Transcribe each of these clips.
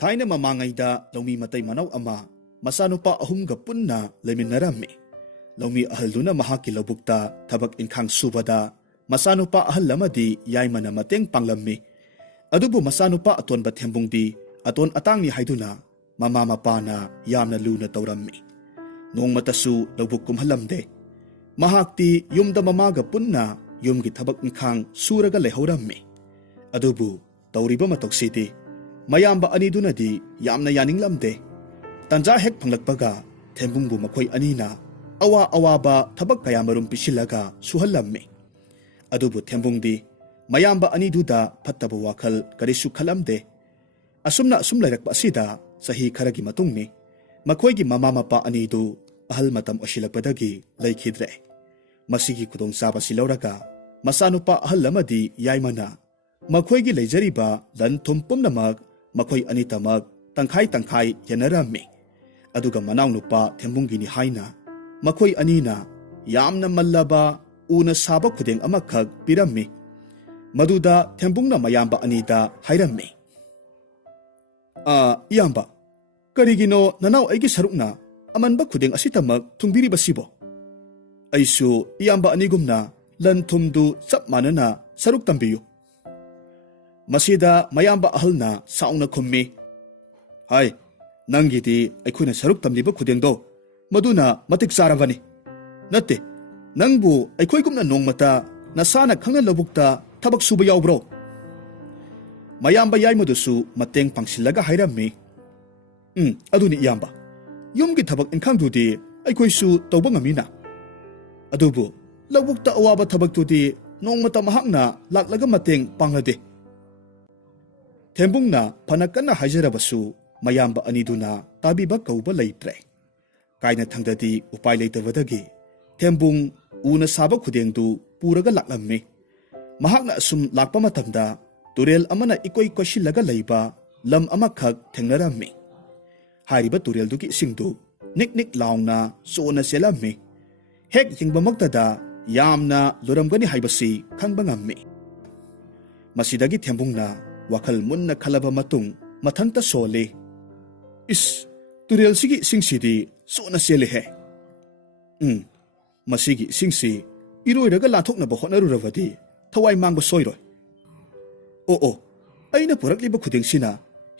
Thaina mamangayda lawmi matay manaw ama masanupa ahumga punna leminarami. Lawmi ahalduna mahaki lawbukta tabak inkhang subada masanupa ahal lamadi yaymana mateng panglammi. Adubu masanupa aton bathembungdi aton atangni haiduna mama mapana yamna luna tawrammi. Nongmatasu lawbuk kumhalamde. Mahakti yumda mamaga punna yumgi tabak inkhang suraga lehaurammi. Adubu tawriba matoksidi mayamba anidunadi yamna yaninglamde. Tanja hek panglakpaga thembungbu makoy anina awa-awaba tabak kayamarum pisilaga suhalammi. Adubu thembungdi mayamba aniduda pattaba wakal karisu khalamde. Asumna asum lairakpa asida sahi kharagi matungni makoygi mama mapa anidu ahal matam osilakpadagi laikhidre. Masigi kudong saba silauraga masanupa ahal lamadi yaymana makoygi leijariba lan thumpumnamag makoy anitamag tangkhay yanarami. Aduga manaw nupa thembungini haina makoy anina yamna mallaba una saba khudeng amakhag pirammi. Maduda thembungna mayamba anida hairammi. Iyamba, karigino nanaw aigi sarukna amanba khudeng asitamag thungbiribasibo. Aisu iyamba anigumna lan thumdu chap manana saruk tambiyu. Masida mayamba ahalna sauna khummi. Hai, nangidi aikhoina saruk tamliba khudengdo maduna matik sarabani. Natte, nangbu aikhoigumna nongmata nasana khangna labukta tabak suba yawbro. Mayamba yaymadusu mateng pangsilaga hairammi. Aduni iyamba. Yumgi tabak inkhangdudi aikhoisu tawba ngamina. Adubu, labukta awaba tabak-tudi nongmata mahakna laklaga mateng panglade. Thembungna panakana haijarabasu mayamba aniduna tabiba kauba leitre. Kaina thangdadi upay leitabadagi thembung una saba khudengdu puraga laklammi. Mahakna asum lakpa matamda turel amana ikoy kwasilaga leiba lam amakhak thengnarammi. Hariba turel duki isingdu nik laungna soona selammi. Hek yingbamaktada yamna luramgani haibasi khangba ngammi. Masidagi thembungna wakal munna khalaba matung mathanta sole. Turel sigi singsidi soona sele he. Masigi singsi iroiraga lathoknaba hotnaruravadi thawai mangba soiroi. Aina purakliba khudengsina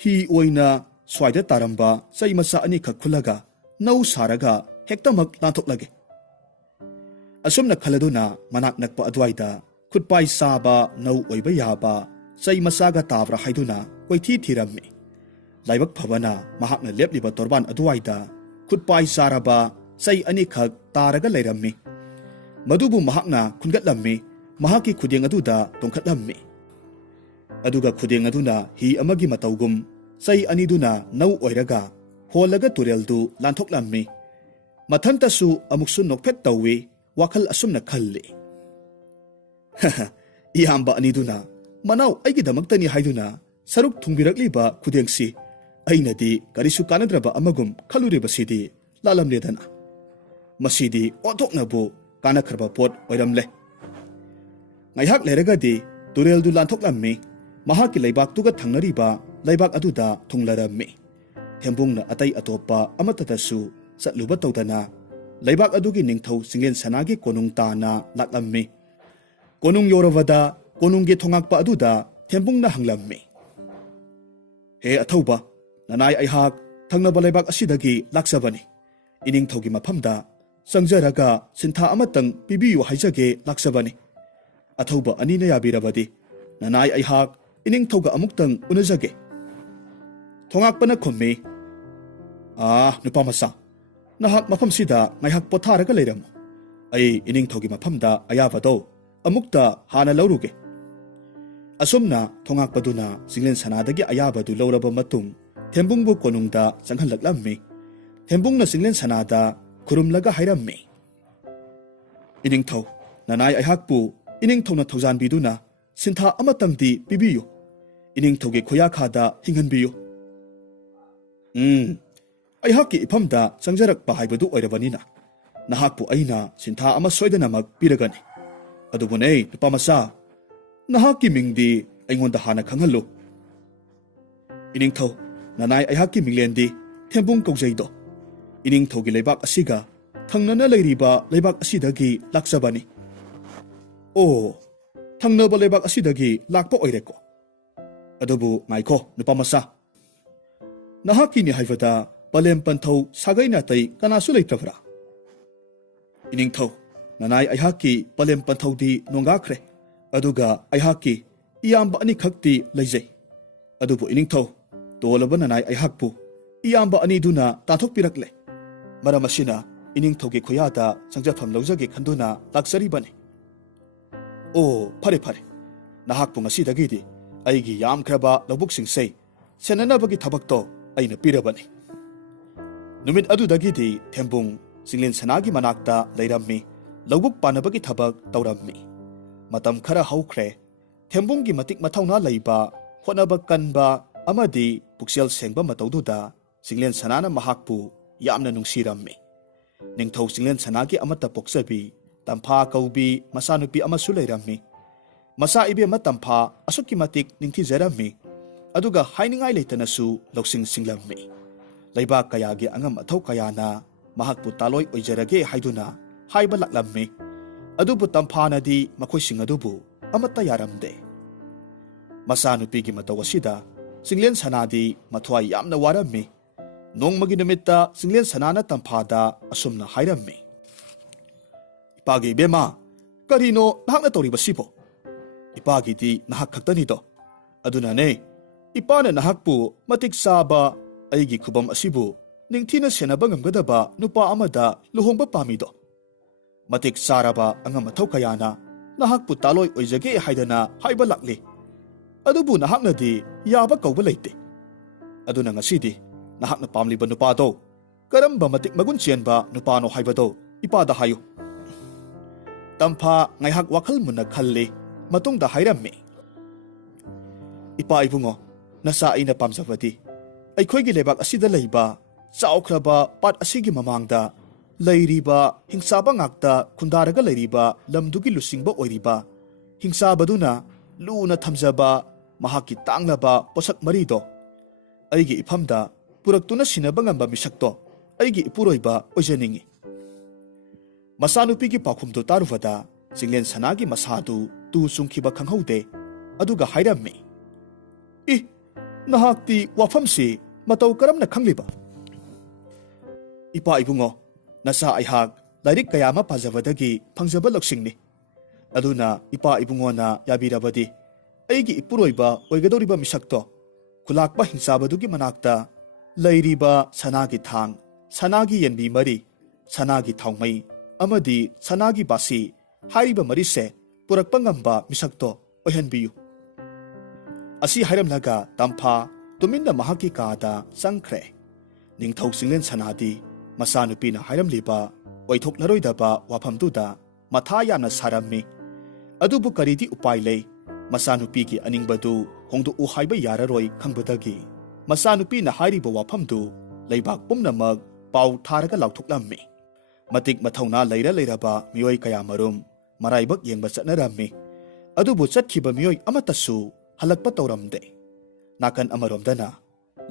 hi oina swaida taramba sai masa ani khak khulaga nau saraga hektamak lantoklage. Asumna khaladuna manak nakpa adwaida khutpai saba nau oiba yaba sai masaga tabra haiduna koithi thirammi. Laibak phabana mahakna lepliba torban adwaida khutpai saraba sai ani khak taraga leirammi. Madubu mahakna khungatlammi mahaki khudeng aduda tongkhatlammi. Aduga khudeng aduna hi amagi matawgum sai aniduna nau oiraga holaga tureldu lanthoklammi. Mathantasu amuksu nokphet tawi wakal asumna khalli. Iyamba aniduna manaw aigidamaktani haiduna saruk thungbirakliba khudengsi ainadi karisu kanadraba amagum khaluribasidi lalamledana. Masidi othoknabu kanakhraba pot oiramle. Ngaihak leragadi tureldu lanthoklammi mahaki leibaktuga thangnariba leibak aduda thunglarammi. Thembungna atai atopa amatatasu satluba tawdana leibak adugi ningthau singlen sanagi konung tana laklammi. Konung yoravada konunggi thongakpa aduda thembungna hanglammi. He athauba nanai aihak thangnaba leibak asidagi laksabani. Iningthaugi maphamda sangjaraga sintha amatang pibiyu haijage laksabani. Athauba anina yabirabadi nanai aihak iningthauga amuktang unajage. Thongakpana khummi. Nupamasa. Nahak maphamsida ngaihak potharaga leiramo. Ai iningthaugi maphamda ayabado amukta hana lauruge. Asumna thongakpaduna singlen sanadagi ayabadu lauraba matung thembungbu konungda changhalaklammi. Thembungna singlen sanada khurumlaga hairammi. Iningthau nanai aihakpu iningthauna thaujanbiduna sintha amatangdi pibiyu. Iningthaugi khoyakhada hinghanbiyu. Aihaki iphamda changjarakpa haibadu oirabanina nahakpu aina sintha ama soidanamak piragani. Adubune nupamasa nahaki mingdi aingonda hana khanghallu. Iningthau nanay ayhakki minglendi Thembung kaujaido. Iningthaugi leibak asiga thangnana leiriba leibak asidagi laksabani. Oh, thangnaba leibak asidagi lakpa oireko. Adubu ngaiko nupamasa. Nahakki ni haibada palem panthau sagaina tai kanasu leitrabra. Iningthau nanay ayhakki palem panthau di nongakre. Aduga ayhakki iyamba ani khakti leijai. Adubu iningthau tolaba nanay ayhakpu iyamba ani duna tathok pirakle. Maram asina iningthaugi khoyada changjafam laujage khanduna laksaribani. Oh, phare phare. Nahakpu ngasidagidi aigi yamkhraba labuksingsei senanabagi thabakto aina pirabani. Numit adudagidi Thembung Singlin Sanagi manakta leirammi lawbuk panabagi thabak taurammi. Matam khara haukhre Thembunggi matik mathauna leiba honaba kanba amadi puksel sengba mataududa Singlin Sanana mahakpu yamna nungsirammi. Ningthau Singlin Sanagi amata poksabi tampha kaubi masanupi amasu leirammi. Masa ibe matampha asukki matik ningthijarammi. Aduga hainingai leitanasu loksing singlammi. Leiba kayagi angam athau kayana mahakpu taloi oijarage haiduna haiba laklammi. Adubu tamphanadi makhoi adubu amata yaramde. Masanupigi matau asida Singlin Sanadi mathwai yamna warammi. Nongmagi numitta Singlin Sanana tamphada asumna hairammi. Ipagi bema karino nahakna toriba sibo. Ipagi di nahak khaktani do. Aduna ne ipana nahakpu matik saba aigi khubam asibu ningthina senaba ngamgadaba nupa amada luhongba pamido. Matik saraba angam athau kayana nahakpu taloi oijage haidana haiba lakli. Adubu nahaknadi yaba kauba leite. Aduna ngasidi nahakna pamliba nupado karamba matik magun chianba nupano haibado ipada hayu. Tampha ngaihak wakhal munna khalli matungda hairammi. Ipa ibungo nasa aina pamjabadi aikhoigi lebak asida leiba chaukraba pat asigi mamangda leiriba hingsaba ngakta khundaraga leiriba lamdugi lusingba oiriba hingsabaduna luna thamjaba mahaki tanglaba posak marido aigi ifamda puraktuna sinaba ngamba misakto aigi ipuroiba ojaningi. Masanupigi pakhumdu taruvada Singlin Sanagi masadu tu sungkiba khanghaude aduga hairammi. Nahakti wafamsi matau karamna khangliba. Ipa ibungo nasa aihak lairik kayama pajabadagi phangjaba loksingni. Aduna ipa ibungo na yabirabadi aigi ipuroiba oigadoriba misakto khulakpa hingsabadugi manakta leiriba sanagi thang sanagi yenbi mari sanagi thongmai amadi sanagi basi hariba marise purakpa ngamba misakto oihanbiyu. Asi hairamlaga tampha tuminna mahaki kaada sangkhre. Ningthau Singlin Sanadi masanupina hairamliba oithoknaroidaba wafamduda matha yamna sarammi. Adubu karidi upai lei masanupigi aningbadu hongdu u haiba yararoi khangbadagi masanupina hairiba wafamdu leibak pumnamag pau tharaga lauthoklammi. Matik mathauna leiraba mioi kayamarum maraibak yengba chatnarammi. Adubu chatkhiba mioi amatasu halakpa tauramde. Nakan amaromdana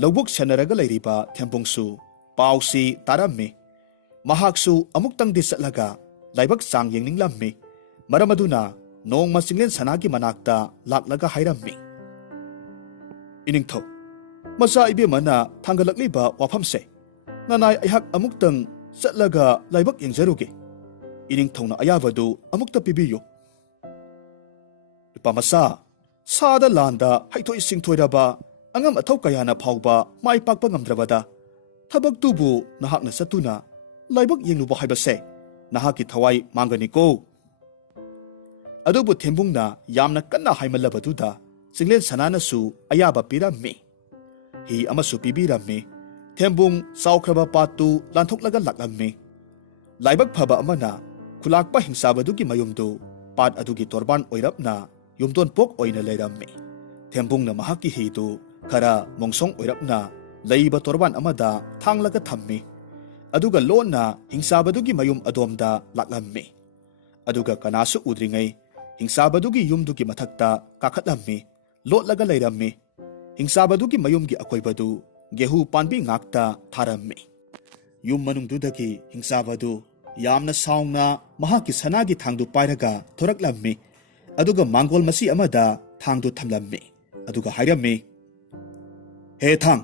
lawbuk senaraga leiriba Thembungsu pausi tarammi. Mahaksu amuktang disatlaga laibak sang yengninglammi. Maramaduna nongma Singlin Sanagi manakta laklaga hairammi. Iningthau masa ibemana thangalakliba wafamse nanay aihak amuktang satlaga laibak yengjaruge. Iningthawna ayabadu amukta pibiyo. Ipamasa sada landa haithoi singthoiraba angam athau kayana phawba mai pakpa ngamdrabada thabak tubu nahakna satuna laibak yengluba haibase nahaki thawai manganiko. Adubu Thembungna yamna kanna haimalabatuda Singlin Sananasu ayaba pirammi. Hi amasu pibirammi. Thembung saukraba patu lanthoklaga laklammi. Laibak phaba amana khulakpa hingsabadugi mayumdu pat adugi torban oirapna yumdon pok oina leirammi. Thembungna mahaki hidu khara mongsong oirapna leiba torban amada thanglaga thammi. Aduga lonna hingsabadugi mayum adomda laklammi. Aduga kanasu udringai hingsabadugi yumdugi mathakta kakhatlammi lotlaga leirammi. Hingsabadugi mayumgi akoibadu ꯒꯦꯍꯨ ꯄꯥꯟꯕꯤ ꯉꯥꯛꯇ ꯊꯥꯔꯝꯃꯤ꯫ ꯌꯨꯝ ꯃꯅꯨꯡꯗꯨꯗꯒꯤ ꯍꯤꯡꯆꯥꯕꯗꯨ ꯌꯥꯝꯅ ꯁꯥꯎꯅ ꯃꯍꯥꯛꯀꯤ ꯁꯅꯥꯒꯤ ꯊꯥꯡꯗꯨ ꯄꯥꯏꯔꯒ ꯊꯣꯔꯛꯂꯝꯃꯤ꯫ ꯑꯗꯨꯒ ꯃꯥꯡꯒꯣꯜ ꯃꯁꯤ ꯑꯃꯗ ꯊꯥꯡꯗꯨ ꯊꯝꯂꯝꯃꯤ꯫ ꯑꯗꯨꯒ ꯍꯥꯏꯔꯝꯃꯤ, "ꯍꯦ ꯊꯥꯡ,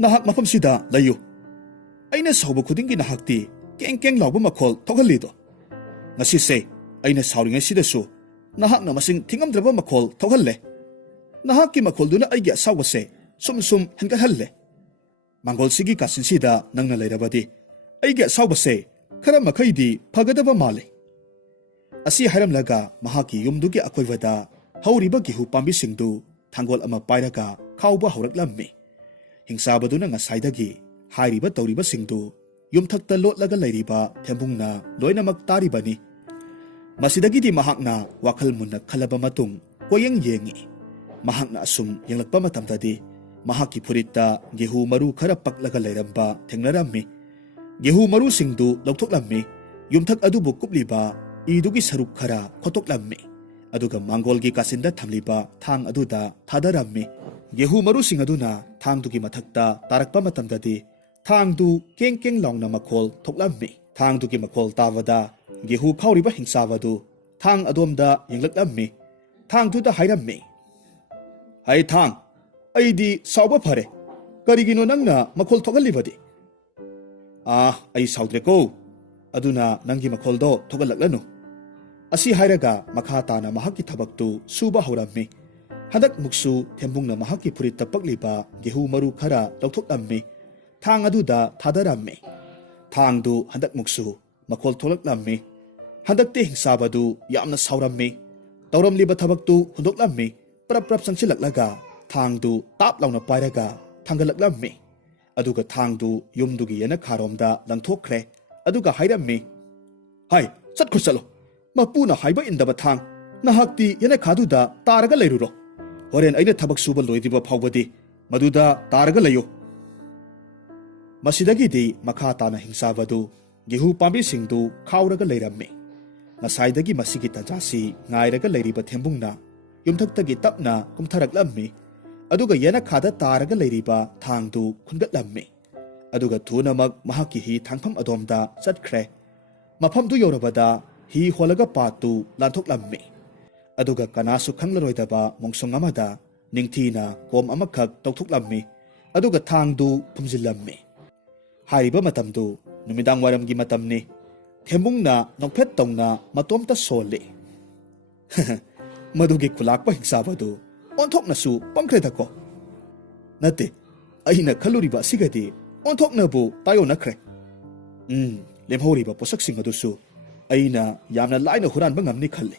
ꯅꯍꯥꯛ ꯃꯐꯝꯁꯤꯗ ꯂꯩꯌꯨ꯫ ꯑꯩꯅ ꯁꯥꯎꯕ ꯈꯨꯗꯤꯡꯒꯤ ꯅꯍꯥꯛꯇꯤ ꯀꯦꯡ ꯀꯦꯡ ꯂꯥꯎꯕ ꯃꯈꯣꯜ ꯊꯣꯛꯍꯜꯂꯤꯗꯣ꯫ ꯉꯁꯤꯁꯦ ꯑꯩꯅ ꯁꯥꯎꯔꯤꯉꯩꯁꯤꯗꯁꯨ ꯅꯍꯥꯛꯅ ꯃꯁꯤꯡ ꯊꯤꯉꯝꯗ꯭ꯔꯕ ꯃꯈꯣꯜ ꯊꯣꯛꯍꯜꯂꯦ꯫ ꯅꯍꯥꯛꯀꯤ ꯃꯈꯣꯜꯗꯨꯅ ꯑꯩꯒꯤ ꯑꯁꯥꯎꯕꯁꯦ ꯁꯨꯝ ꯍꯦꯟꯒꯠꯍꯜꯂꯦ꯫ ꯃꯥꯡꯒꯣꯜꯁꯤꯒꯤ ꯀꯥꯆꯤꯟꯁꯤꯗ ꯅꯪꯅ ꯂꯩꯔꯕꯗꯤ ꯑꯩꯒꯤ ꯑꯁꯥꯎꯕꯁꯦ ꯈꯔ ꯃꯈꯩꯗꯤ ꯐꯒꯗꯕ ꯃꯥꯜꯂꯤ." ꯑꯁꯤ ꯍꯥꯏꯔꯝꯂꯒ ꯃꯍꯥꯛꯀꯤ ꯌꯨꯝꯗꯨꯒꯤ ꯑꯀꯣꯏꯕꯗ ꯍꯧꯔꯤꯕ ꯒꯦꯍꯨ ꯄꯥꯝꯕꯤꯁꯤꯡꯗꯨ ꯊꯥꯡꯒꯣꯜ ꯑꯃ ꯄꯥꯏꯔꯒ ꯈꯥꯎꯕ ꯍꯧꯔꯛꯂꯝꯃꯤ꯫ ꯍꯤꯡꯆꯥꯕꯗꯨꯅ ꯉꯁꯥꯏꯗꯒꯤ ꯍꯥꯏꯔꯤꯕ ꯇꯧꯔꯤꯕꯁꯤꯡꯗꯨ ꯌꯨꯝꯊꯛꯇ ꯂꯣꯠꯂꯒ ꯂꯩꯔꯤꯕ ꯊꯦꯝꯕꯨꯡꯅ ꯂꯣꯏꯅꯃꯛ ꯇꯥꯔꯤꯕꯅꯤ꯫ ꯃꯁꯤꯗꯒꯤꯗꯤ ꯃꯍꯥꯛꯅ ꯋꯥꯈꯜ ꯃꯨꯟꯅ ꯈꯜꯂꯕ ꯃꯇꯨꯡ ꯀꯣꯌꯦꯡ ꯌꯦꯡꯉꯤ꯫ ꯃꯍꯥꯛꯅ ꯑꯁꯨꯝ ꯌꯦꯡꯂꯛꯄ ꯃꯇꯝꯗꯗꯤ ꯃꯍꯥꯛꯀꯤ ꯐꯨꯔꯤꯠꯇ ꯒꯦꯍꯨ ꯃꯔꯨ ꯈꯔ ꯄꯛꯂꯒ ꯂꯩꯔꯝꯕ ꯊꯦꯡꯅꯔꯝꯃꯤ꯫ ꯒꯦꯍꯨ ꯃꯔꯨꯁꯤꯡꯗꯨ ꯂꯧꯊꯣꯛꯂꯝꯃꯤ꯫ ꯌꯨꯝꯊꯛ ꯑꯗꯨꯕꯨ ꯀꯨꯞꯂꯤꯕ ꯏꯗꯨꯒꯤ ꯁꯔꯨꯛ ꯈꯔ ꯈꯣꯠꯇꯣꯛꯂꯝꯃꯤ꯫ ꯑꯗꯨꯒ ꯃꯥꯡꯒꯣꯜꯒꯤ ꯀꯥꯆꯤꯟꯗ ꯊꯝꯂꯤꯕ ꯊꯥꯡ ꯑꯗꯨꯗ ꯊꯥꯗꯔꯝꯃꯤ꯫ ꯒꯦꯍꯨ ꯃꯔꯨꯁꯤꯡ ꯑꯗꯨꯅ ꯊꯥꯡꯗꯨꯒꯤ ꯃꯊꯛꯇ ꯇꯥꯔꯛꯄ ꯃꯇꯝꯗꯗꯤ ꯊꯥꯡꯗꯨ ꯀꯦꯡ ꯀꯦꯡ ꯂꯥꯎꯅ ꯃꯈꯣꯜ ꯊꯣꯛꯂꯝꯃꯤ꯫ ꯊꯥꯡꯗꯨꯒꯤ ꯃꯈꯣꯜ ꯇꯥꯕꯗ ꯒꯦꯍꯨ ꯈꯥꯎꯔꯤꯕ ꯍꯤꯡꯆꯥꯕꯗꯨ ꯊꯥꯡ ꯑꯗꯣꯝꯗ ꯌꯦꯡꯂꯛꯂꯝꯃꯤ꯫ ꯊꯥꯡꯗꯨꯗ ꯍꯥꯏꯔꯝꯃꯤ, "ꯍꯩ ꯊꯥꯡ, ꯑꯩꯗꯤ ꯁꯥꯎꯕ ꯐꯔꯦ꯫ ꯀꯔꯤꯒꯤꯅꯣ ꯅꯪꯅ ꯃꯈꯣꯜ ꯊꯣꯛꯍꯜꯂꯤꯕꯗꯤ?" "ꯑꯩ ꯁꯥꯎꯗ꯭ꯔꯦꯀꯣ, ꯑꯗꯨꯅ ꯅꯪꯒꯤ ꯃꯈꯣꯜꯗꯣ ꯊꯣꯛꯍꯜꯂꯛꯂꯅꯨ." ꯑꯁꯤ ꯍꯥꯏꯔꯒ ꯃꯈꯥ ꯇꯥꯅ ꯃꯍꯥꯛꯀꯤ ꯊꯕꯛꯇꯨ ꯁꯨꯕ ꯍꯧꯔꯝꯃꯤ꯫ ꯍꯟꯗꯛꯃꯨꯛꯁꯨ ꯊꯦꯝꯕꯨꯡꯅ ꯃꯍꯥꯛꯀꯤ ꯐꯨꯔꯤꯠꯇ ꯄꯛꯂꯤꯕ ꯒꯦꯍꯨ ꯃꯔꯨ ꯈꯔ ꯂꯧꯊꯣꯛꯂꯝꯃꯤ꯫ ꯊꯥꯡ ꯑꯗꯨꯗ ꯊꯥꯗꯔꯝꯃꯤ꯫ ꯊꯥꯡꯗꯨ ꯍꯟꯗꯛꯃꯨꯛꯁꯨ ꯃꯈꯣꯜ ꯊꯣꯛꯂꯛꯂꯝꯃꯤ꯫ ꯍꯟꯗꯛꯇꯤ ꯍꯤꯡꯆꯥꯕꯗꯨ ꯌꯥꯝꯅ ꯁꯥꯎꯔꯝꯃꯤ꯫ ꯇꯧꯔꯝꯂꯤꯕ ꯊꯕꯛꯇꯨ ꯍꯨꯟꯗꯣꯛꯂꯝꯃꯤ꯫ ꯄ꯭ꯔꯞ ꯆꯪꯁꯤꯜꯂꯛꯂꯒ ꯊꯥꯡꯗꯨ ꯇꯥꯞ ꯂꯥꯎꯅ ꯄꯥꯏꯔꯒ ꯊꯥꯡꯒꯠꯂꯛꯂꯝꯃꯤ꯫ ꯑꯗꯨꯒ ꯊꯥꯡꯗꯨ ꯌꯨꯝꯗꯨꯒꯤ ꯌꯦꯅꯈꯥꯔꯣꯝꯗ ꯂꯪꯊꯣꯛꯈ꯭ꯔꯦ꯫ ꯑꯗꯨꯒ ꯍꯥꯏꯔꯝꯃꯤ, "ꯍꯥꯏ, ꯆꯠꯈ꯭ꯔꯣ ꯆꯠꯂꯣ! ꯃꯄꯨꯅ ꯍꯥꯏꯕ ꯏꯟꯗꯕ ꯊꯥꯡ, ꯅꯍꯥꯛꯇꯤ ꯌꯦꯅꯈꯥꯗꯨꯗ ꯇꯥꯔꯒ ꯂꯩꯔꯨꯔꯣ꯫ ꯍꯣꯔꯦꯟ ꯑꯩꯅ ꯊꯕꯛ ꯁꯨꯕ ꯂꯣꯏꯗ꯭ꯔꯤꯕ ꯐꯥꯎꯕꯗꯤ ꯃꯗꯨꯗ ꯇꯥꯔꯒ ꯂꯩꯌꯨ." ꯃꯁꯤꯗꯒꯤꯗꯤ ꯃꯈꯥ ꯇꯥꯅ ꯍꯤꯡꯆꯥꯕꯗꯨ ꯒꯦꯍꯨ ꯄꯥꯝꯕꯤꯁꯤꯡꯗꯨ ꯈꯥꯎꯔꯒ ꯂꯩꯔꯝꯃꯤ꯫ ꯉꯁꯥꯏꯗꯒꯤ ꯃꯁꯤꯒꯤ ꯇꯥꯟꯖꯥꯁꯤ ꯉꯥꯏꯔꯒ ꯂꯩꯔꯤꯕ ꯊꯦꯝꯕꯨꯡꯅ ꯌꯨꯝꯊꯛꯇꯒꯤ ꯇꯞꯅ ꯀꯨꯝꯊꯔꯛꯂꯝꯃꯤ꯫ ꯑꯗꯨꯒ ꯌꯦꯅꯈꯥꯗ ꯇꯥꯔꯒ ꯂꯩꯔꯤꯕ ꯊꯥꯡꯗꯨ ꯈꯨꯟꯒꯠꯂꯝꯃꯤ꯫ ꯑꯗꯨꯒ ꯊꯨꯅꯃꯛ ꯃꯍꯥꯛꯀꯤ ꯍꯤ ꯊꯥꯡꯐꯝ ꯑꯗꯣꯝꯗ ꯆꯠꯈ꯭ꯔꯦ꯫ ꯃꯐꯝꯗꯨ ꯌꯧꯔꯕꯗ ꯍꯤ ꯍꯣꯜꯂꯒ ꯄꯥꯠꯇꯨ ꯂꯥꯟꯊꯣꯛꯂꯝꯃꯤ꯫ ꯑꯗꯨꯒ ꯀꯅꯥꯁꯨ ꯈꯪꯂꯔꯣꯏꯗꯕ ꯃꯣꯡꯁꯣꯡ ꯑꯃꯗ ꯅꯤꯡꯊꯤꯅ ꯀꯣꯝ ꯑꯃꯈꯛ ꯇꯧꯊꯣꯛꯂꯝꯃꯤ꯫ ꯑꯗꯨꯒ ꯊꯥꯡꯗꯨ ꯐꯨꯝꯖꯤꯜꯂꯝꯃꯤ꯫ ꯍꯥꯏꯔꯤꯕ ꯃꯇꯝꯗꯨ ꯅꯨꯃꯤꯗꯥꯡ ꯋꯥꯏꯔꯝꯒꯤ ꯃꯇꯝꯅꯤ꯫ ꯊꯦꯝꯕꯨꯡꯅ ꯅꯣꯛꯐꯦꯠ ꯇꯧꯅ ꯃꯇꯣꯝꯇ ꯁꯣꯜꯂꯤ꯫ "ꯃꯗꯨꯒꯤ ꯈꯨꯂꯥꯛꯄ ꯍꯤꯡꯆꯥꯕꯗꯨ ꯑꯣꯟꯊꯣꯛꯅꯁꯨ ꯄꯪꯈ꯭ꯔꯦꯗꯀꯣ! ꯅꯠꯇꯦ, ꯑꯩꯅ ꯈꯜꯂꯨꯔꯤꯕ ꯑꯁꯤꯒꯗꯤ ꯑꯣꯟꯊꯣꯛꯅꯕꯨ ꯇꯥꯌꯣꯟꯅꯈ꯭ꯔꯦ꯫ ꯂꯦꯝꯍꯧꯔꯤꯕ ꯄꯣꯠꯁꯛꯁꯤꯡ ꯑꯗꯨꯁꯨ ꯑꯩꯅ ꯌꯥꯝꯅ ꯂꯥꯏꯅ ꯍꯨꯔꯥꯟꯕ ꯉꯝꯅꯤ ꯈꯜꯂꯤ꯫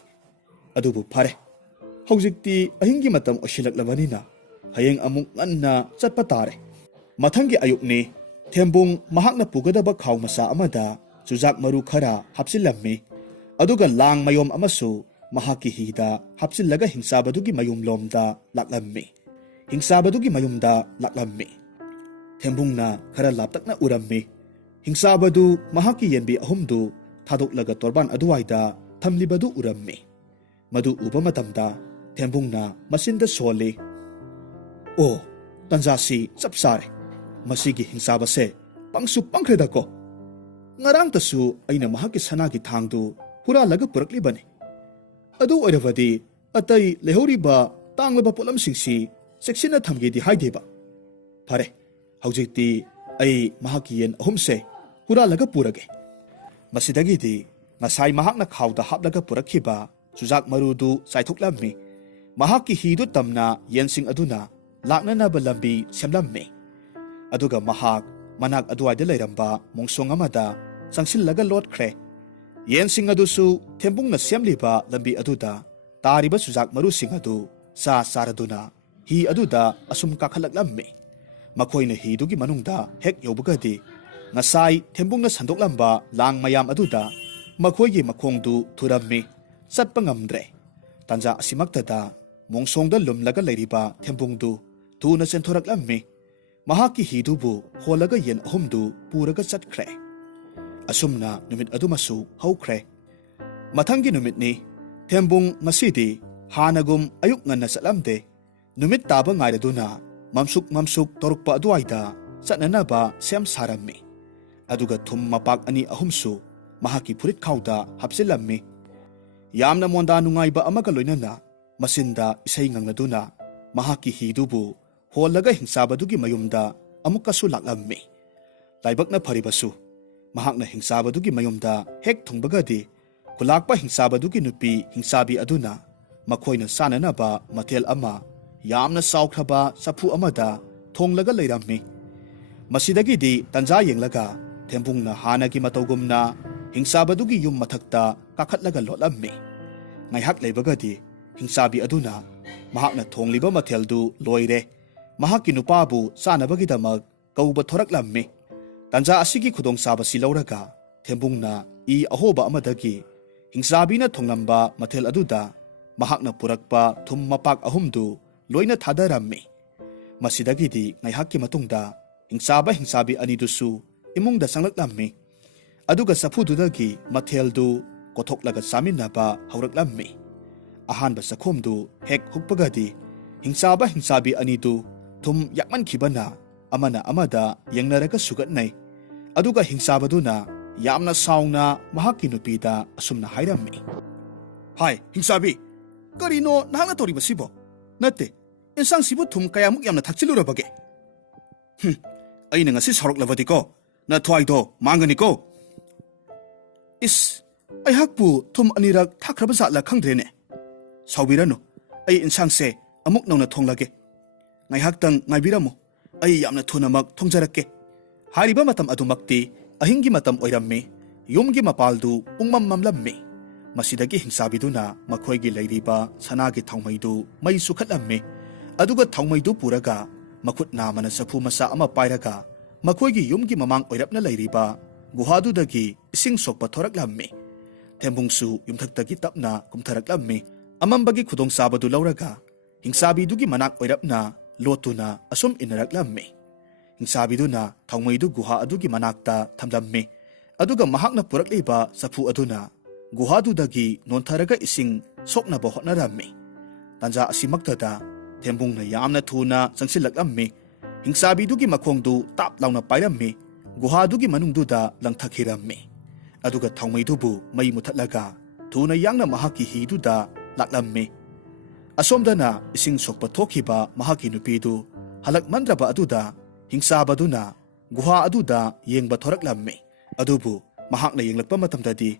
ꯑꯗꯨꯕꯨ ꯐꯔꯦ, ꯍꯧꯖꯤꯛꯇꯤ ꯑꯍꯤꯡꯒꯤ ꯃꯇꯝ ꯑꯣꯏꯁꯤꯜꯂꯛꯂꯕꯅꯤꯅ ꯍꯌꯦꯡ ꯑꯃꯨꯛ ꯉꯟꯅ ꯆꯠꯄ ꯇꯥꯔꯦ." ꯃꯊꯪꯒꯤ ꯑꯌꯨꯛꯅꯤ꯫ ꯊꯦꯝꯕꯨꯡ ꯃꯍꯥꯛꯅ ꯄꯨꯒꯗꯕ ꯈꯥꯎ ꯃꯆꯥ ꯑꯃꯗ ꯆꯨꯖꯥꯛ ꯃꯔꯨ ꯈꯔ ꯍꯥꯞꯆꯤꯜꯂꯝꯃꯤ꯫ ꯑꯗꯨꯒ ꯂꯥꯡ ꯃꯌꯣꯝ ꯑꯃꯁꯨ ꯃꯍꯥꯛꯀꯤ ꯍꯤꯗ ꯍꯥꯞꯆꯤꯜꯂꯒ ꯍꯤꯡꯆꯥꯕꯗꯨꯒꯤ ꯃꯌꯨꯝꯂꯣꯝꯗ ꯂꯥꯛꯂꯝꯃꯤ꯫ ꯍꯤꯡꯆꯥꯕꯗꯨꯒꯤ ꯃꯌꯨꯝꯗ ꯂꯥꯛꯂꯝꯃꯤ꯫ ꯊꯦꯝꯕꯨꯡꯅ ꯈꯔ ꯂꯥꯞꯇꯛꯅ ꯎꯔꯝꯃꯤ꯫ ꯍꯤꯡꯆꯥꯕꯗꯨ ꯃꯍꯥꯛꯀꯤ ꯌꯦꯟꯕꯤ ꯑꯍꯨꯝꯗꯨ ꯊꯥꯗꯣꯛꯂꯒ ꯇꯣꯔꯕꯥꯟ ꯑꯗꯨꯋꯥꯏꯗ ꯊꯝꯂꯤꯕꯗꯨ ꯎꯔꯝꯃꯤ꯫ ꯃꯗꯨ ꯎꯕ ꯃꯇꯝꯗ ꯊꯦꯝꯕꯨꯡꯅ ꯃꯆꯤꯟꯗ ꯁꯣꯜꯂꯤ꯫ "ꯑꯣ, ꯇꯟꯖꯥꯁꯤ ꯆꯞ ꯆꯥꯔꯦ! ꯃꯁꯤꯒꯤ ꯍꯤꯡꯆꯥꯕꯁꯦ ꯄꯪꯁꯨ ꯄꯪꯈ꯭ꯔꯦꯗꯀꯣ! ꯉꯔꯥꯡꯇꯁꯨ ꯑꯩꯅ ꯃꯍꯥꯛꯀꯤ ꯁꯅꯥꯒꯤ ꯊꯥꯡꯗꯨ ꯍꯨꯔꯥꯜꯂꯒ ꯄꯨꯔꯛꯂꯤꯕꯅꯤ꯫ ꯑꯗꯨ ꯑꯣꯏꯔꯕꯗꯤ ꯑꯇꯩ ꯂꯩꯍꯧꯔꯤꯕ ꯇꯥꯡꯂꯕ ꯄꯣꯠꯂꯝꯁꯤꯡꯁꯤ ꯆꯦꯛꯁꯤꯟꯅ ꯊꯝꯒꯦꯗꯤ ꯍꯥꯏꯗꯦꯕ꯫ ꯐꯔꯦ, ꯍꯧꯖꯤꯛꯇꯤ ꯑꯩ ꯃꯍꯥꯛꯀꯤ ꯌꯦꯟ ꯑꯍꯨꯝꯁꯦ ꯍꯨꯔꯥꯜꯂꯒ ꯄꯨꯔꯒꯦ." ꯃꯁꯤꯗꯒꯤꯗꯤ ꯉꯁꯥꯏ ꯃꯍꯥꯛꯅ ꯈꯥꯎꯗ ꯍꯥꯞꯂꯒ ꯄꯨꯔꯛꯈꯤꯕ ꯆꯨꯖꯥꯛ ꯃꯔꯨꯗꯨ ꯆꯥꯏꯊꯣꯛꯂꯝꯃꯤ꯫ ꯃꯍꯥꯛꯀꯤ ꯍꯤꯗꯨ ꯇꯝꯅ ꯌꯦꯟꯁꯤꯡ ꯑꯗꯨꯅ ꯂꯥꯛꯅꯅꯕ ꯂꯝꯕꯤ ꯁꯦꯝꯂꯝꯃꯤ꯫ ꯑꯗꯨꯒ ꯃꯍꯥꯛ ꯃꯅꯥꯛ ꯑꯗꯨꯋꯥꯏꯗ ꯂꯩꯔꯝꯕ ꯃꯣꯡꯁꯣꯡ ꯑꯃꯗ ꯆꯪꯁꯤꯜꯂꯒ ꯂꯣꯠꯈ꯭ꯔꯦ꯫ ꯌꯦꯟꯁꯤꯡ ꯑꯗꯨꯁꯨ ꯊꯦꯝꯕꯨꯡꯅ ꯁꯦꯝꯂꯤꯕ ꯂꯝꯕꯤ ꯑꯗꯨꯗ ꯇꯥꯔꯤꯕ ꯆꯨꯖꯥꯛ ꯃꯔꯨꯁꯤꯡ ꯑꯗꯨ ꯆꯥꯔꯗꯨꯅ ꯍꯤ ꯑꯗꯨꯗ ꯑꯁꯨꯝ ꯀꯥꯈꯠꯂꯛꯂꯝꯃꯤ꯫ ꯃꯈꯣꯏꯅ ꯍꯤꯗꯨꯒꯤ ꯃꯅꯨꯡꯗ ꯍꯦꯛ ꯌꯧꯕꯒꯗꯤ ꯉꯁꯥꯏ ꯊꯦꯝꯕꯨꯡꯅ ꯁꯟꯗꯣꯛꯂꯝꯕ ꯂꯥꯡ ꯃꯌꯥꯝ ꯑꯗꯨꯗ ꯃꯈꯣꯏꯒꯤ ꯃꯈꯣꯡꯗꯨ ꯊꯨꯔꯝꯃꯤ꯫ ꯆꯠꯄ ꯉꯝꯗ꯭ꯔꯦ꯫ ꯇꯥꯟꯖꯥ ꯑꯁꯤꯃꯛꯇꯗ ꯃꯣꯡꯁꯣꯡꯗ ꯂꯨꯝꯂꯒ ꯂꯩꯔꯤꯕ ꯊꯦꯝꯕꯨꯡꯗꯨ ꯊꯨꯅ ꯆꯦꯟꯊꯣꯔꯛꯂꯝꯃꯤ꯫ ꯃꯍꯥꯛꯀꯤ ꯍꯤꯗꯨꯕꯨ ꯍꯣꯜꯂꯒ ꯌꯦꯟ ꯑꯍꯨꯝꯗꯨ ꯄꯨꯔꯒ ꯆꯠꯈ꯭ꯔꯦ꯫ ꯑꯁꯨꯝꯅ ꯅꯨꯃꯤꯠ ꯑꯗꯨꯃꯁꯨ ꯍꯧꯈ꯭ꯔꯦ꯫ ꯃꯊꯪꯒꯤ ꯅꯨꯃꯤꯠꯅꯤ꯫ ꯊꯦꯝꯕꯨꯡ ꯉꯁꯤꯗꯤ ꯍꯥꯟꯅꯒꯨꯝ ꯑꯌꯨꯛ ꯉꯟꯅ ꯆꯠꯂꯝꯗꯦ꯫ ꯅꯨꯃꯤꯠ ꯇꯥꯕ ꯉꯥꯏꯔꯗꯨꯅ ꯃꯝꯁꯨꯛ ꯇꯧꯔꯛꯄ ꯑꯗꯨꯋꯥꯏꯗ ꯆꯠꯅꯅꯕ ꯁꯦꯝ ꯁꯥꯔꯝꯃꯤ꯫ ꯑꯗꯨꯒ ꯊꯨꯝ ꯃꯄꯥꯛ ꯑꯅꯤ ꯑꯍꯨꯝꯁꯨ ꯃꯍꯥꯛꯀꯤ ꯐꯨꯔꯤꯠ ꯈꯥꯎꯗ ꯍꯥꯞꯆꯤꯜꯂꯝꯃꯤ꯫ ꯌꯥꯝꯅ ꯃꯣꯟꯗꯥ ꯅꯨꯡꯉꯥꯏꯕ ꯑꯃꯒ ꯂꯣꯏꯅꯅ ꯃꯆꯤꯟꯗ ꯏꯁꯩ ꯉꯪꯂꯗꯨꯅ ꯃꯍꯥꯛꯀꯤ ꯍꯤꯗꯨꯕꯨ ꯍꯣꯜꯂꯒ ꯍꯤꯡꯆꯥꯕꯗꯨꯒꯤ ꯃꯌꯨꯝꯗ ꯑꯃꯨꯛꯀꯁꯨ ꯂꯥꯛꯂꯝꯃꯤ꯫ ꯂꯥꯏꯕꯛꯅ ꯐꯔꯤꯕꯁꯨ ꯃꯍꯥꯛꯅ ꯍꯤꯡꯆꯥꯕꯗꯨꯒꯤ ꯃꯌꯨꯝꯗ ꯍꯦꯛ ꯊꯨꯡꯕꯒꯗꯤ ꯈꯨꯂꯥꯛꯄ ꯍꯤꯡꯆꯥꯕꯗꯨꯒꯤ ꯅꯨꯄꯤ ꯍꯤꯡꯆꯥꯕꯤ ꯑꯗꯨꯅ ꯃꯈꯣꯏꯅ ꯆꯥꯅꯅꯕ ꯃꯊꯦꯜ ꯑꯃ ꯌꯥꯝꯅ ꯆꯥꯎꯈ꯭ꯔꯕ ꯆꯐꯨ ꯑꯃꯗ ꯊꯣꯡꯂꯒ ꯂꯩꯔꯝꯃꯤ꯫ ꯃꯁꯤꯗꯒꯤꯗꯤ ꯇꯟꯖꯥ ꯌꯦꯡꯂꯒ ꯊꯦꯝꯕꯨꯡꯅ ꯍꯥꯟꯅꯒꯤ ꯃꯇꯧꯒꯨꯝꯅ ꯍꯤꯡꯆꯥꯕꯗꯨꯒꯤ ꯌꯨꯝ ꯃꯊꯛꯇ ꯀꯥꯈꯠꯂꯒ ꯂꯣꯠꯂꯝꯃꯤ꯫ ꯉꯥꯏꯍꯥꯛ ꯂꯩꯕꯒꯗꯤ ꯍꯤꯡꯆꯥꯕꯤ ꯑꯗꯨꯅ ꯃꯍꯥꯛꯅ ꯊꯣꯡꯂꯤꯕ ꯃꯊꯦꯜꯗꯨ ꯂꯣꯏꯔꯦ, ꯃꯍꯥꯛꯀꯤ ꯅꯨꯄꯥꯕꯨ ꯆꯥꯅꯕꯒꯤꯗꯃꯛ ꯀꯧꯕ ꯊꯣꯔꯛꯂꯝꯃꯤ꯫ ꯇꯟꯖꯥ ꯑꯁꯤꯒꯤ ꯈꯨꯗꯣꯡꯆꯥꯕꯁꯤ ꯂꯧꯔꯒ ꯊꯦꯝꯕꯨꯡꯅ ꯏ ꯑꯍꯣꯕ ꯑꯃꯗꯒꯤ ꯍꯤꯡꯆꯥꯕꯤꯅ ꯊꯣꯡꯂꯝꯕ ꯃꯊꯦꯜ ꯑꯗꯨꯗ ꯃꯍꯥꯛꯅ ꯄꯨꯔꯛꯄ ꯊꯨꯝ ꯃꯄꯥꯛ ꯑꯍꯨꯝꯗꯨ ꯂꯣꯏꯅ ꯊꯥꯗꯔꯝꯃꯤ꯫ ꯃꯁꯤꯗꯒꯤꯗꯤ ꯉꯥꯏꯍꯥꯛꯀꯤ ꯃꯇꯨꯡꯗ ꯍꯤꯡꯆꯥꯕꯤ ꯑꯅꯤꯗꯨꯁꯨ ꯏꯃꯨꯡꯗ ꯆꯪꯂꯛꯂꯝꯃꯤ꯫ ꯑꯗꯨꯒ ꯆꯐꯨꯗꯨꯗꯒꯤ ꯃꯊꯦꯜꯗꯨ ꯀꯣꯊꯣꯛꯂꯒ ꯆꯥꯃꯤꯟꯅꯕ ꯍꯧꯔꯛꯂꯝꯃꯤ꯫ ꯑꯍꯥꯟꯕ ꯆꯈꯣꯝꯗꯨ ꯍꯦꯛ ꯍꯨꯛꯄꯒꯗꯤ ꯍꯤꯡꯆꯥꯕꯤ ꯑꯅꯤꯗꯨ ꯊꯨꯝ ꯌꯥꯛꯃꯟꯈꯤꯕꯅ ꯑꯃꯅ ꯑꯃꯗ ꯌꯦꯡꯅꯔꯒ ꯁꯨꯒꯠꯅꯩ꯫ ꯑꯗꯨꯒ ꯍꯤꯡꯆꯥꯕꯗꯨꯅ ꯌꯥꯝꯅ ꯁꯥꯎꯅ ꯃꯍꯥꯛꯀꯤ ꯅꯨꯄꯤꯗ ꯑꯁꯨꯝꯅ ꯍꯥꯏꯔꯝꯃꯤ꯫ "ꯍꯥꯏ ꯍꯤꯡꯆꯥꯕꯤ, ꯀꯔꯤꯅꯣ ꯅꯍꯥꯛꯅ ꯇꯧꯔꯤꯕꯁꯤꯕꯣ? ꯅꯠꯇꯦ, ꯏꯟꯁꯥꯡꯁꯤꯕꯨ ꯊꯨꯝ ꯀꯌꯥꯃꯨꯛ ꯌꯥꯝꯅ ꯊꯥꯛꯆꯤꯜꯂꯨꯔꯕꯒꯦ? ꯑꯩꯅ ꯉꯁꯤ ꯁꯥꯎꯔꯛꯂꯕꯗꯤꯀꯣ ꯅꯊ꯭ꯋꯥꯏꯗꯣ ꯃꯥꯡꯒꯅꯤꯀꯣ." "ꯏꯁ, ꯑꯩꯍꯥꯛꯄꯨ ꯊꯨꯝ ꯑꯅꯤꯔꯛ ꯊꯥꯛꯈ꯭ꯔꯕ ꯖꯥꯠꯂ ꯈꯪꯗ꯭ꯔꯦꯅꯦ꯫ ꯁꯥꯎꯕꯤꯔꯅꯨ, ꯑꯩ ꯏꯟꯁꯥꯡꯁꯦ ꯑꯃꯨꯛ ꯅꯧꯅ ꯊꯣꯡꯂꯒꯦ꯫ ꯉꯥꯏꯍꯥꯛꯇꯪ ꯉꯥꯏꯕꯤꯔꯝꯃꯨ, ꯑꯩ ꯌꯥꯝꯅ ꯊꯨꯅꯃꯛ ꯊꯣꯡꯖꯔꯛꯀꯦ." ꯍꯥꯏꯔꯤꯕ ꯃꯇꯝ ꯑꯗꯨꯃꯛꯇꯤ ꯑꯍꯤꯡꯒꯤ ꯃꯇꯝ ꯑꯣꯏꯔꯝꯃꯤ꯫ ꯌꯨꯝꯒꯤ ꯃꯄꯥꯜꯗꯨ ꯄꯨꯡꯃꯝ ꯃꯝꯂꯝꯃꯤ꯫ ꯃꯁꯤꯗꯒꯤ ꯍꯤꯡꯆꯥꯕꯤꯗꯨꯅ ꯃꯈꯣꯏꯒꯤ ꯂꯩꯔꯤꯕ ꯁꯅꯥꯒꯤ ꯊꯥꯎꯃꯩꯗꯨ ꯃꯩ ꯆꯨꯈꯠꯂꯝꯃꯤ꯫ ꯑꯗꯨꯒ ꯊꯥꯎꯃꯩꯗꯨ ꯄꯨꯔꯒ ꯃꯈꯨꯠ ꯅꯥꯝꯃꯅ ꯆꯐꯨ ꯃꯆꯥ ꯑꯃ ꯄꯥꯏꯔꯒ ꯃꯈꯣꯏꯒꯤ ꯌꯨꯝꯒꯤ ꯃꯃꯥꯡ ꯑꯣꯏꯔꯞꯅ ꯂꯩꯔꯤꯕ ꯒꯨꯍꯥꯗꯨꯗꯒꯤ ꯏꯁꯤꯡ ꯁꯣꯛꯄ ꯊꯣꯔꯛꯂꯝꯃꯤ꯫ ꯊꯦꯝꯕꯨꯡꯁꯨ ꯌꯨꯝꯊꯛꯇꯒꯤ ꯇꯞꯅ ꯀꯨꯝꯊꯔꯛꯂꯝꯃꯤ꯫ ꯑꯃꯝꯕꯒꯤ ꯈꯨꯗꯣꯡꯆꯥꯕꯗꯨ ꯂꯧꯔꯒ ꯍꯤꯡꯆꯥꯕꯤꯗꯨꯒꯤ ꯃꯅꯥꯛ ꯑꯣꯏꯔꯞꯅ ꯂꯣꯠꯇꯨꯅ ꯑꯁꯨꯝ ꯏꯟꯅꯔꯛꯂꯝꯃꯤ꯫ ꯍꯤꯡꯆꯥꯕꯤꯗꯨꯅ ꯊꯥꯎꯃꯩꯗꯨ ꯒꯨꯍꯥ ꯑꯗꯨꯒꯤ ꯃꯅꯥꯛꯇ ꯊꯝꯂꯝꯃꯤ꯫ ꯑꯗꯨꯒ ꯃꯍꯥꯛꯅ ꯄꯨꯔꯛꯂꯤꯕ ꯆꯐꯨ ꯑꯗꯨꯅ ꯒꯨꯍꯥꯗꯨꯗꯒꯤ ꯅꯣꯟꯊꯔꯒ ꯏꯁꯤꯡ ꯁꯣꯛꯅꯕ ꯍꯣꯠꯅꯔꯝꯃꯤ꯫ ꯇꯟꯖꯥ ꯑꯁꯤꯃꯛꯇꯗ ꯊꯦꯝꯕꯨꯡꯅ ꯌꯥꯝꯅ ꯊꯨꯅ ꯆꯪꯁꯤꯜꯂꯛꯂꯝꯃꯤ꯫ ꯍꯤꯡꯆꯥꯕꯤꯗꯨꯒꯤ ꯃꯈꯣꯡꯗꯨ ꯇꯥꯞ ꯂꯥꯎꯅ ꯄꯥꯏꯔꯝꯃꯤ꯫ ꯒꯨꯍꯥꯗꯨꯒꯤ ꯃꯅꯨꯡꯗꯨꯗ ꯂꯪꯊꯈꯤꯔꯝꯃꯤ꯫ ꯑꯗꯨꯒ ꯊꯥꯎꯃꯩꯗꯨꯕꯨ ꯃꯩ ꯃꯨꯊꯠꯂꯒ ꯊꯨꯅ ꯌꯥꯡꯅ ꯃꯍꯥꯛꯀꯤ ꯍꯤꯗꯨꯗ ꯂꯥꯛꯂꯝꯃꯤ꯫ ꯑꯁꯣꯝꯗꯅ ꯏꯁꯤꯡ ꯁꯣꯛꯄ ꯊꯣꯛꯈꯤꯕ ꯃꯍꯥꯛꯀꯤ ꯅꯨꯄꯤꯗꯨ ꯍꯜꯂꯛꯃꯟꯗ꯭ꯔꯕ ꯑꯗꯨꯗ ꯍꯤꯡꯆꯥꯕꯗꯨꯅ ꯒꯨꯍꯥ ꯑꯗꯨꯗ ꯌꯦꯡꯕ ꯊꯣꯔꯛꯂꯝꯃꯤ꯫ ꯑꯗꯨꯕꯨ ꯃꯍꯥꯛꯅ ꯌꯦꯡꯂꯛꯄ ꯃꯇꯝꯗꯗꯤ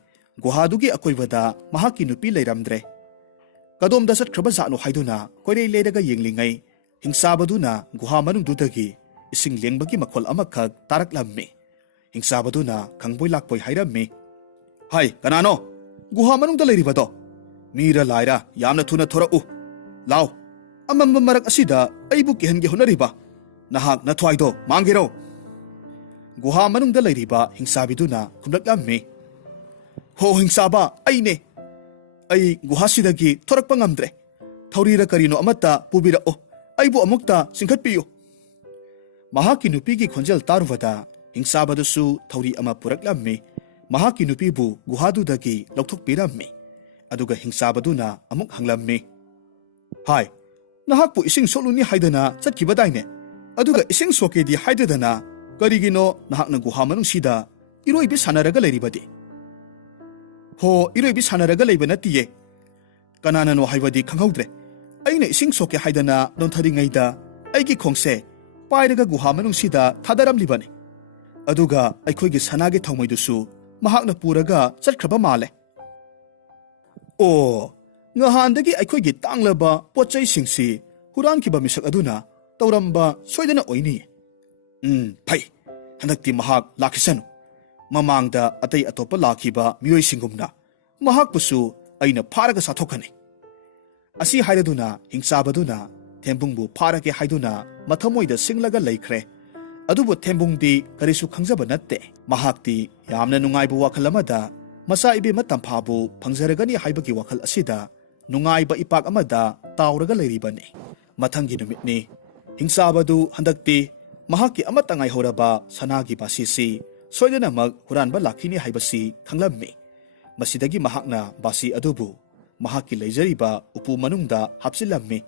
ꯒꯨꯍꯥꯗꯨꯒꯤ ꯑꯀꯣꯏꯕꯗ ꯃꯍꯥꯛꯀꯤ ꯅꯨꯄꯤ ꯂꯩꯔꯝꯗ꯭ꯔꯦ꯫ ꯀꯗꯣꯝꯗ ꯆꯠꯈ꯭ꯔꯕ ꯖꯥꯠꯅꯣ ꯍꯥꯏꯗꯨꯅ ꯀꯣꯏꯂꯩ ꯂꯩꯔꯒ ꯌꯦꯡꯂꯤꯉꯩ ꯍꯤꯡꯆꯥꯕꯗꯨꯅ ꯒꯨꯍꯥ ꯃꯅꯨꯡꯗꯨꯗꯒꯤ ꯏꯁꯤꯡ ꯂꯦꯡꯕꯒꯤ ꯃꯈꯣꯜ ꯑꯃꯈꯛ ꯇꯥꯔꯛꯂꯝꯃꯤ꯫ ꯍꯤꯡꯆꯥꯕꯗꯨꯅ ꯈꯪꯕꯣꯏ ꯂꯥꯛꯄꯣꯏ ꯍꯥꯏꯔꯝꯃꯤ꯫ "ꯍꯥꯏ, ꯀꯅꯥꯅꯣ? ꯒꯨꯍꯥ ꯃꯅꯨꯡꯗ ꯂꯩꯔꯤꯕꯗꯣ? ꯃꯤꯔ ꯂꯥꯏꯔ ꯌꯥꯝꯅ ꯊꯨꯅ ꯊꯣꯔꯛꯎ꯫ ꯂꯥꯎ, ꯑꯃꯝꯕ ꯃꯔꯛ ꯑꯁꯤꯗ ꯑꯩꯕꯨ ꯀꯤꯍꯟꯒꯦ ꯍꯣꯠꯅꯔꯤꯕ ꯅꯍꯥꯛ ꯅꯊ꯭ꯋꯥꯏꯗꯣ ꯃꯥꯡꯒꯦꯔꯣ?" ꯒꯨꯍꯥ ꯃꯅꯨꯡꯗ ꯂꯩꯔꯤꯕ ꯍꯤꯡꯆꯥꯕꯤꯗꯨꯅ ꯈꯨꯝꯂꯛꯂꯝꯃꯤ꯫ "ꯍꯣ ꯍꯤꯡꯆꯥꯕ, ꯑꯩꯅꯦ꯫ ꯑꯩ ꯒꯨꯍꯥꯁꯤꯗꯒꯤ ꯊꯣꯔꯛꯄ ꯉꯝꯗ꯭ꯔꯦ꯫ ꯊꯧꯔꯤꯔ ꯀꯔꯤꯅꯣ ꯑꯃꯠꯇ ꯄꯨꯕꯤꯔꯛꯑꯣ, ꯑꯩꯕꯨ ꯑꯃꯨꯛꯇ ꯆꯤꯡꯈꯠꯄꯤꯌꯨ." ꯃꯍꯥꯛꯀꯤ ꯅꯨꯄꯤꯒꯤ ꯈꯣꯟꯖꯦꯜ ꯇꯥꯔꯨꯕꯗ ꯍꯤꯡꯆꯥꯕꯗꯨꯁꯨ ꯊꯧꯔꯤ ꯑꯃ ꯄꯨꯔꯛꯂꯝꯃꯤ꯫ ꯃꯍꯥꯛꯀꯤ ꯅꯨꯄꯤꯕꯨ ꯒꯨꯍꯥꯗꯨꯗꯒꯤ ꯂꯧꯊꯣꯛꯄꯤꯔꯝꯃꯤ꯫ ꯑꯗꯨꯒ ꯍꯤꯡꯆꯥꯕꯗꯨꯅ ꯑꯃꯨꯛ ꯍꯪꯂꯝꯃꯤ꯫ "ꯍꯥꯏ, ꯅꯍꯥꯛꯄꯨ ꯏꯁꯤꯡ ꯁꯣꯛꯂꯨꯅꯤ ꯍꯥꯏꯗꯅ ꯆꯠꯈꯤꯕꯗꯥꯏꯅꯦ? ꯑꯗꯨꯒ ꯏꯁꯤꯡ ꯁꯣꯛꯀꯦꯗꯤ ꯍꯥꯏꯗꯗꯅ ꯀꯔꯤꯒꯤꯅꯣ ꯅꯍꯥꯛꯅ ꯒꯨꯍꯥ ꯃꯅꯨꯡꯁꯤꯗ ꯏꯔꯣꯏꯕꯤ ꯁꯥꯟꯅꯔꯒ ꯂꯩꯔꯤꯕꯗꯤ?" "ꯍꯣ, ꯏꯔꯣꯏꯕꯤ ꯁꯥꯟꯅꯔꯒ ꯂꯩꯕ ꯅꯠꯇꯤꯌꯦ꯫ ꯀꯅꯥꯅꯅꯣ ꯍꯥꯏꯕꯗꯤ ꯈꯪꯍꯧꯗ꯭ꯔꯦ꯫ ꯑꯩꯅ ꯏꯁꯤꯡ ꯁꯣꯛꯀꯦ ꯍꯥꯏꯗꯅ ꯅꯣꯟꯊꯔꯤꯉꯩꯗ ꯑꯩꯒꯤ ꯈꯣꯡꯁꯦ ꯄꯥꯏꯔꯒ ꯒꯨꯍꯥ ꯃꯅꯨꯡꯁꯤꯗ ꯊꯥꯗꯔꯝꯂꯤꯕꯅꯤ꯫ ꯑꯗꯨꯒ ꯑꯩꯈꯣꯏꯒꯤ ꯁꯅꯥꯒꯤ ꯊꯥꯎꯃꯩꯗꯨꯁꯨ ꯃꯍꯥꯛꯅ ꯄꯨꯔꯒ ꯆꯠꯈ꯭ꯔꯕ ꯃꯥꯜꯂꯦ꯫ ꯑꯣ, ꯉꯍꯥꯟꯗꯒꯤ ꯑꯩꯈꯣꯏꯒꯤ ꯇꯥꯡꯂꯕ ꯄꯣꯠꯆꯩꯁꯤꯡꯁꯤ ꯍꯨꯔꯥꯟꯈꯤꯕ ꯃꯤꯁꯛ ꯑꯗꯨꯅ ꯇꯧꯔꯝꯕ ꯁꯣꯏꯗꯅ ꯑꯣꯏꯅꯤꯌꯦ꯫ ꯐꯩ, ꯍꯟꯗꯛꯇꯤ ꯃꯍꯥꯛ ꯂꯥꯛꯈꯤꯁꯅꯨ꯫ ꯃꯃꯥꯡꯗ ꯑꯇꯩ ꯑꯇꯣꯞꯄ ꯂꯥꯛꯈꯤꯕ ꯃꯤꯑꯣꯏꯁꯤꯡꯒꯨꯝꯅ ꯃꯍꯥꯛꯄꯨꯁꯨ ꯑꯩꯅ ꯐꯥꯔꯒ ꯆꯥꯊꯣꯛꯀꯅꯤ." ꯑꯁꯤ ꯍꯥꯏꯔꯗꯨꯅ ꯍꯤꯡꯆꯥꯕꯗꯨꯅ ꯊꯦꯝꯕꯨꯡꯕꯨ ꯐꯥꯔꯒꯦ ꯍꯥꯏꯗꯨꯅ ꯃꯊꯃꯣꯏꯗ ꯁꯤꯡꯂꯒ ꯂꯩꯈ꯭ꯔꯦ꯫ ꯑꯗꯨꯕꯨ ꯊꯦꯝꯕꯨꯡꯗꯤ ꯀꯔꯤꯁꯨ ꯈꯪꯖꯕ ꯅꯠꯇꯦ꯫ ꯃꯍꯥꯛꯇꯤ ꯌꯥꯝꯅ ꯅꯨꯡꯉꯥꯏꯕ ꯋꯥꯈꯜ ꯑꯃꯗ ꯃꯆꯥ ꯏꯕꯦꯝꯃ ꯇꯝꯐꯥꯕꯨ ꯐꯪꯖꯔꯒꯅꯤ ꯍꯥꯏꯕꯒꯤ ꯋꯥꯈꯜ ꯑꯁꯤꯗ ꯅꯨꯡꯉꯥꯏꯕ ꯏꯄꯥꯛ ꯑꯃꯗ ꯇꯥꯎꯔꯒ ꯂꯩꯔꯤꯕꯅꯤ꯫ ꯃꯊꯪꯒꯤ ꯅꯨꯃꯤꯠꯅꯤ꯫ ꯍꯤꯡꯆꯥꯕꯗꯨ ꯍꯟꯗꯛꯇꯤ ꯃꯍꯥꯛꯀꯤ ꯑꯃꯠꯇ ꯉꯥꯏꯍꯧꯔꯕ ꯁꯅꯥꯒꯤ ꯕꯥꯁꯤꯁꯤ ꯁꯣꯏꯗꯅꯃꯛ ꯍꯨꯔꯥꯟꯕ ꯂꯥꯛꯈꯤꯅꯤ ꯍꯥꯏꯕꯁꯤ ꯈꯪꯂꯝꯃꯤ꯫ ꯃꯁꯤꯗꯒꯤ ꯃꯍꯥꯛꯅ ꯕꯥꯁꯤ ꯑꯗꯨꯕꯨ ꯃꯍꯥꯛꯀꯤ ꯂꯩꯖꯔꯤꯕ ꯎꯄꯨ ꯃꯅꯨꯡꯗ ꯍꯥꯞꯆꯤꯜꯂꯝꯃꯤ꯫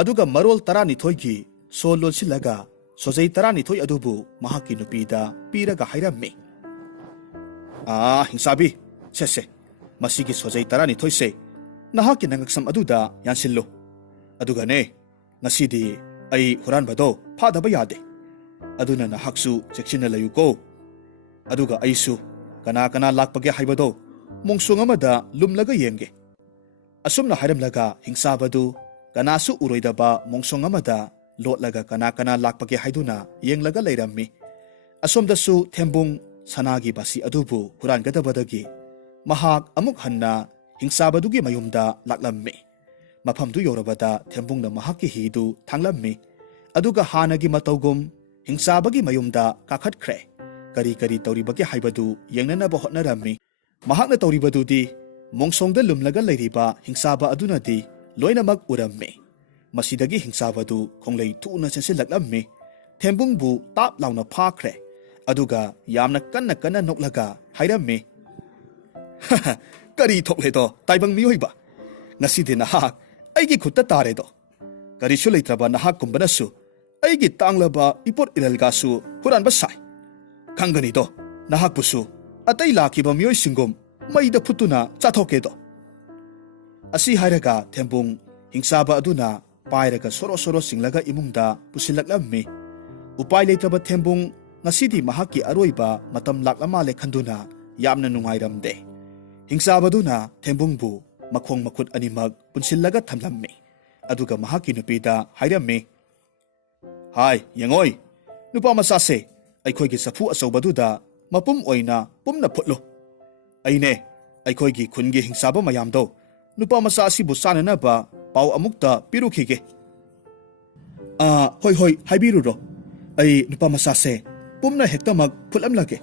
ꯑꯗꯨꯒ ꯃꯔꯣꯜ 12ꯒꯤ ꯁꯣ ꯂꯣꯟꯁꯤꯜꯂꯒ ꯁꯣꯖꯩ 12 ꯑꯗꯨꯕꯨ ꯃꯍꯥꯛꯀꯤ ꯅꯨꯄꯤꯗ ꯄꯤꯔꯒ ꯍꯥꯏꯔꯝꯃꯤ, ꯍꯤꯡꯁꯥꯕꯤ, ꯁꯦ ꯃꯁꯤꯒꯤ ꯁꯣꯖꯩ 12ꯁꯦ ꯅꯍꯥꯛꯀꯤ ꯅꯉꯛꯁꯝ ꯑꯗꯨꯗ ꯌꯥꯟꯁꯤꯜꯂꯨ, ꯑꯗꯨꯒꯅꯦ ꯉꯁꯤꯗꯤ ꯑꯩ ꯍꯨꯔꯥꯟꯕꯗꯣ ꯐꯥꯗꯕ ꯌꯥꯗꯦ, ꯑꯗꯨꯅ ꯅꯍꯥꯛꯁꯨ ꯆꯦꯛꯁꯤꯟꯅ ꯂꯩꯌꯨꯀꯣ, ꯑꯗꯨꯒ ꯑꯩꯁꯨ ꯀꯅꯥ ꯀꯅꯥ ꯂꯥꯛꯄꯒꯦ ꯍꯥꯏꯕꯗꯣ ꯃꯣꯡꯁꯣꯡ ꯑꯃꯗ ꯂꯨꯝꯂꯒ ꯌꯦꯡꯒꯦ꯫ ꯑꯁꯨꯝꯅ ꯍꯥꯏꯔꯝꯂꯒ ꯍꯤꯡꯁꯥꯕꯗꯨ ꯀꯅꯥꯁꯨ ꯎꯔꯣꯏꯗꯕ ꯃꯣꯡꯁꯣꯡ ꯑꯃꯗ ꯂꯣꯠꯂꯒ ꯀꯅꯥ ꯀꯅꯥ ꯂꯥꯛꯄꯒꯦ ꯍꯥꯏꯗꯨꯅ ꯌꯦꯡꯂꯒ ꯂꯩꯔꯝꯃꯤ꯫ ꯑꯁꯣꯝꯗꯁꯨ ꯊꯦꯝꯕꯨꯡ ꯁꯅꯥꯒꯤ ꯕꯥꯁꯤ ꯑꯗꯨꯕꯨ ꯍꯨꯔꯥꯟꯒꯗꯕꯗꯒꯤ ꯃꯍꯥꯛ ꯑꯃꯨꯛ ꯍꯟꯅ ꯍꯤꯡꯁꯥꯕꯗꯨꯒꯤ ꯃꯌꯨꯝꯗ ꯂꯥꯛꯂꯝꯃꯤ꯫ ꯃꯐꯝꯗꯨ ꯌꯧꯔꯕꯗ ꯊꯦꯝꯕꯨꯡꯅ ꯃꯍꯥꯛꯀꯤ ꯍꯤꯗꯨ ꯊꯥꯡꯂꯝꯃꯤ, ꯑꯗꯨꯒ ꯍꯥꯟꯅꯒꯤ ꯃꯇꯧꯒꯨꯝ ꯍꯤꯡꯁꯥꯕꯒꯤ ꯃꯌꯨꯝꯗ ꯀꯥꯈꯠꯈ꯭ꯔꯦ꯫ ꯀꯔꯤ ꯀꯔꯤ ꯇꯧꯔꯤꯕꯒꯦ ꯍꯥꯏꯕꯗꯨ ꯌꯦꯡꯅꯅꯕ ꯍꯣꯠꯅꯔꯝꯃꯤ꯫ ꯃꯍꯥꯛꯅ ꯇꯧꯔꯤꯕꯗꯨꯗꯤ ꯃꯣꯡꯁꯣꯡꯗ ꯂꯨꯝꯂꯒ ꯂꯩꯔꯤꯕ ꯍꯤꯡꯁꯥꯕ ꯑꯗꯨꯅꯗꯤ ꯂꯣꯏꯅꯃꯛ ꯎꯔꯝꯃꯤ꯫ ꯃꯁꯤꯗꯒꯤ ꯍꯤꯡꯁꯥꯕꯗꯨ ꯈꯣꯡꯂꯩ ꯊꯨꯅ ꯆꯦꯟꯁꯤꯜꯂꯛꯂꯝꯃꯤ꯫ ꯊꯦꯝꯕꯨꯡꯕꯨ ꯇꯥꯞ ꯂꯥꯎꯅ ꯐꯥꯈ꯭ꯔꯦ, ꯑꯗꯨꯒ ꯌꯥꯝꯅ ꯀꯟꯅ ꯀꯟꯅ ꯅꯣꯛꯂꯒ ꯍꯥꯏꯔꯝꯃꯤ, ꯀꯔꯤ ꯊꯣꯛꯂꯦꯗꯣ ꯇꯥꯏꯕꯪ ꯃꯤꯑꯣꯏꯕ, ꯉꯁꯤꯗꯤ ꯅꯍꯥꯛ ꯑꯩꯒꯤ ꯈꯨꯠꯇ ꯇꯥꯔꯦꯗꯣ, ꯀꯔꯤꯁꯨ ꯂꯩꯇ꯭ꯔꯕ ꯅꯍꯥꯛꯀꯨꯝꯕꯅꯁꯨ ꯑꯩꯒꯤ ꯇꯥꯡꯂꯕ ꯏꯄꯣꯠ ꯏꯔꯜꯒꯁꯨ ꯍꯨꯔꯥꯟꯕ ꯁꯥꯏ, ꯈꯪꯒꯅꯤꯗꯣ ꯅꯍꯥꯛꯄꯨꯁꯨ ꯑꯇꯩ ꯂꯥꯛꯈꯤꯕ ꯃꯤꯑꯣꯏꯁꯤꯡꯒꯨꯝ ꯃꯩꯗ ꯐꯨꯠꯇꯨꯅ ꯆꯥꯊꯣꯛꯀꯦꯗꯣ꯫ ꯑꯁꯤ ꯍꯥꯏꯔꯒ ꯊꯦꯝꯕꯨꯡ ꯍꯤꯡꯁꯥꯕ ꯑꯗꯨꯅ ꯄꯥꯏꯔꯒ ꯁꯣꯔꯣ ꯁꯣꯔꯣ ꯆꯤꯡꯂꯒ ꯏꯃꯨꯡꯗ ꯄꯨꯁꯤꯜꯂꯛꯂꯝꯃꯤ꯫ ꯎꯄꯥꯏ ꯂꯩꯇ꯭ꯔꯕ ꯊꯦꯝꯕꯨꯡ ꯉꯁꯤꯗꯤ ꯃꯍꯥꯛꯀꯤ ꯑꯔꯣꯏꯕ ꯃꯇꯝ ꯂꯥꯛꯂ ꯃꯥꯜꯂꯦ ꯈꯟꯗꯨꯅ ꯌꯥꯝꯅ ꯅꯨꯡꯉꯥꯏꯔꯝꯗꯦ꯫ ꯍꯤꯡꯁꯥꯕꯗꯨꯅ ꯊꯦꯝꯕꯨꯡꯕꯨ ꯃꯈꯣꯡ ꯃꯈꯨꯠ ꯑꯅꯤꯃꯛ ꯄꯨꯟꯁꯤꯜꯂꯒ ꯊꯝꯂꯝꯃꯤ, ꯑꯗꯨꯒ ꯃꯍꯥꯛꯀꯤ ꯅꯨꯄꯤꯗ ꯍꯥꯏꯔꯝꯃꯤ, ꯍꯥꯏ ꯌꯦꯡꯉꯣꯏ, ꯅꯨꯄꯥ ꯃꯆꯥꯁꯦ ꯑꯩꯈꯣꯏꯒꯤ ꯆꯐꯨ ꯑꯆꯧꯕꯗꯨꯗ ꯃꯄꯨꯝ ꯑꯣꯏꯅ ꯄꯨꯝꯅ ꯐꯨꯠꯂꯨ, ꯑꯩꯅꯦ ꯑꯩꯈꯣꯏꯒꯤ ꯈꯨꯟꯒꯤ ꯍꯤꯡꯁꯥꯕ ꯃꯌꯥꯝꯗꯣ ꯅꯨꯄꯥ ꯃꯆꯥ ꯑꯁꯤꯕꯨ ꯆꯥꯅꯅꯕ ꯄꯥꯎ ꯑꯃꯨꯛꯇ ꯄꯤꯔꯨꯈꯤꯒꯦ꯫ ꯍꯣꯏ ꯍꯥꯏꯕꯤꯔꯨꯔꯣ, ꯑꯩ ꯅꯨꯄꯥ ꯃꯆꯥꯁꯦ ꯄꯨꯝꯅ ꯍꯦꯛꯇꯃꯛ ꯐꯨꯠꯂꯝꯂꯒꯦ꯫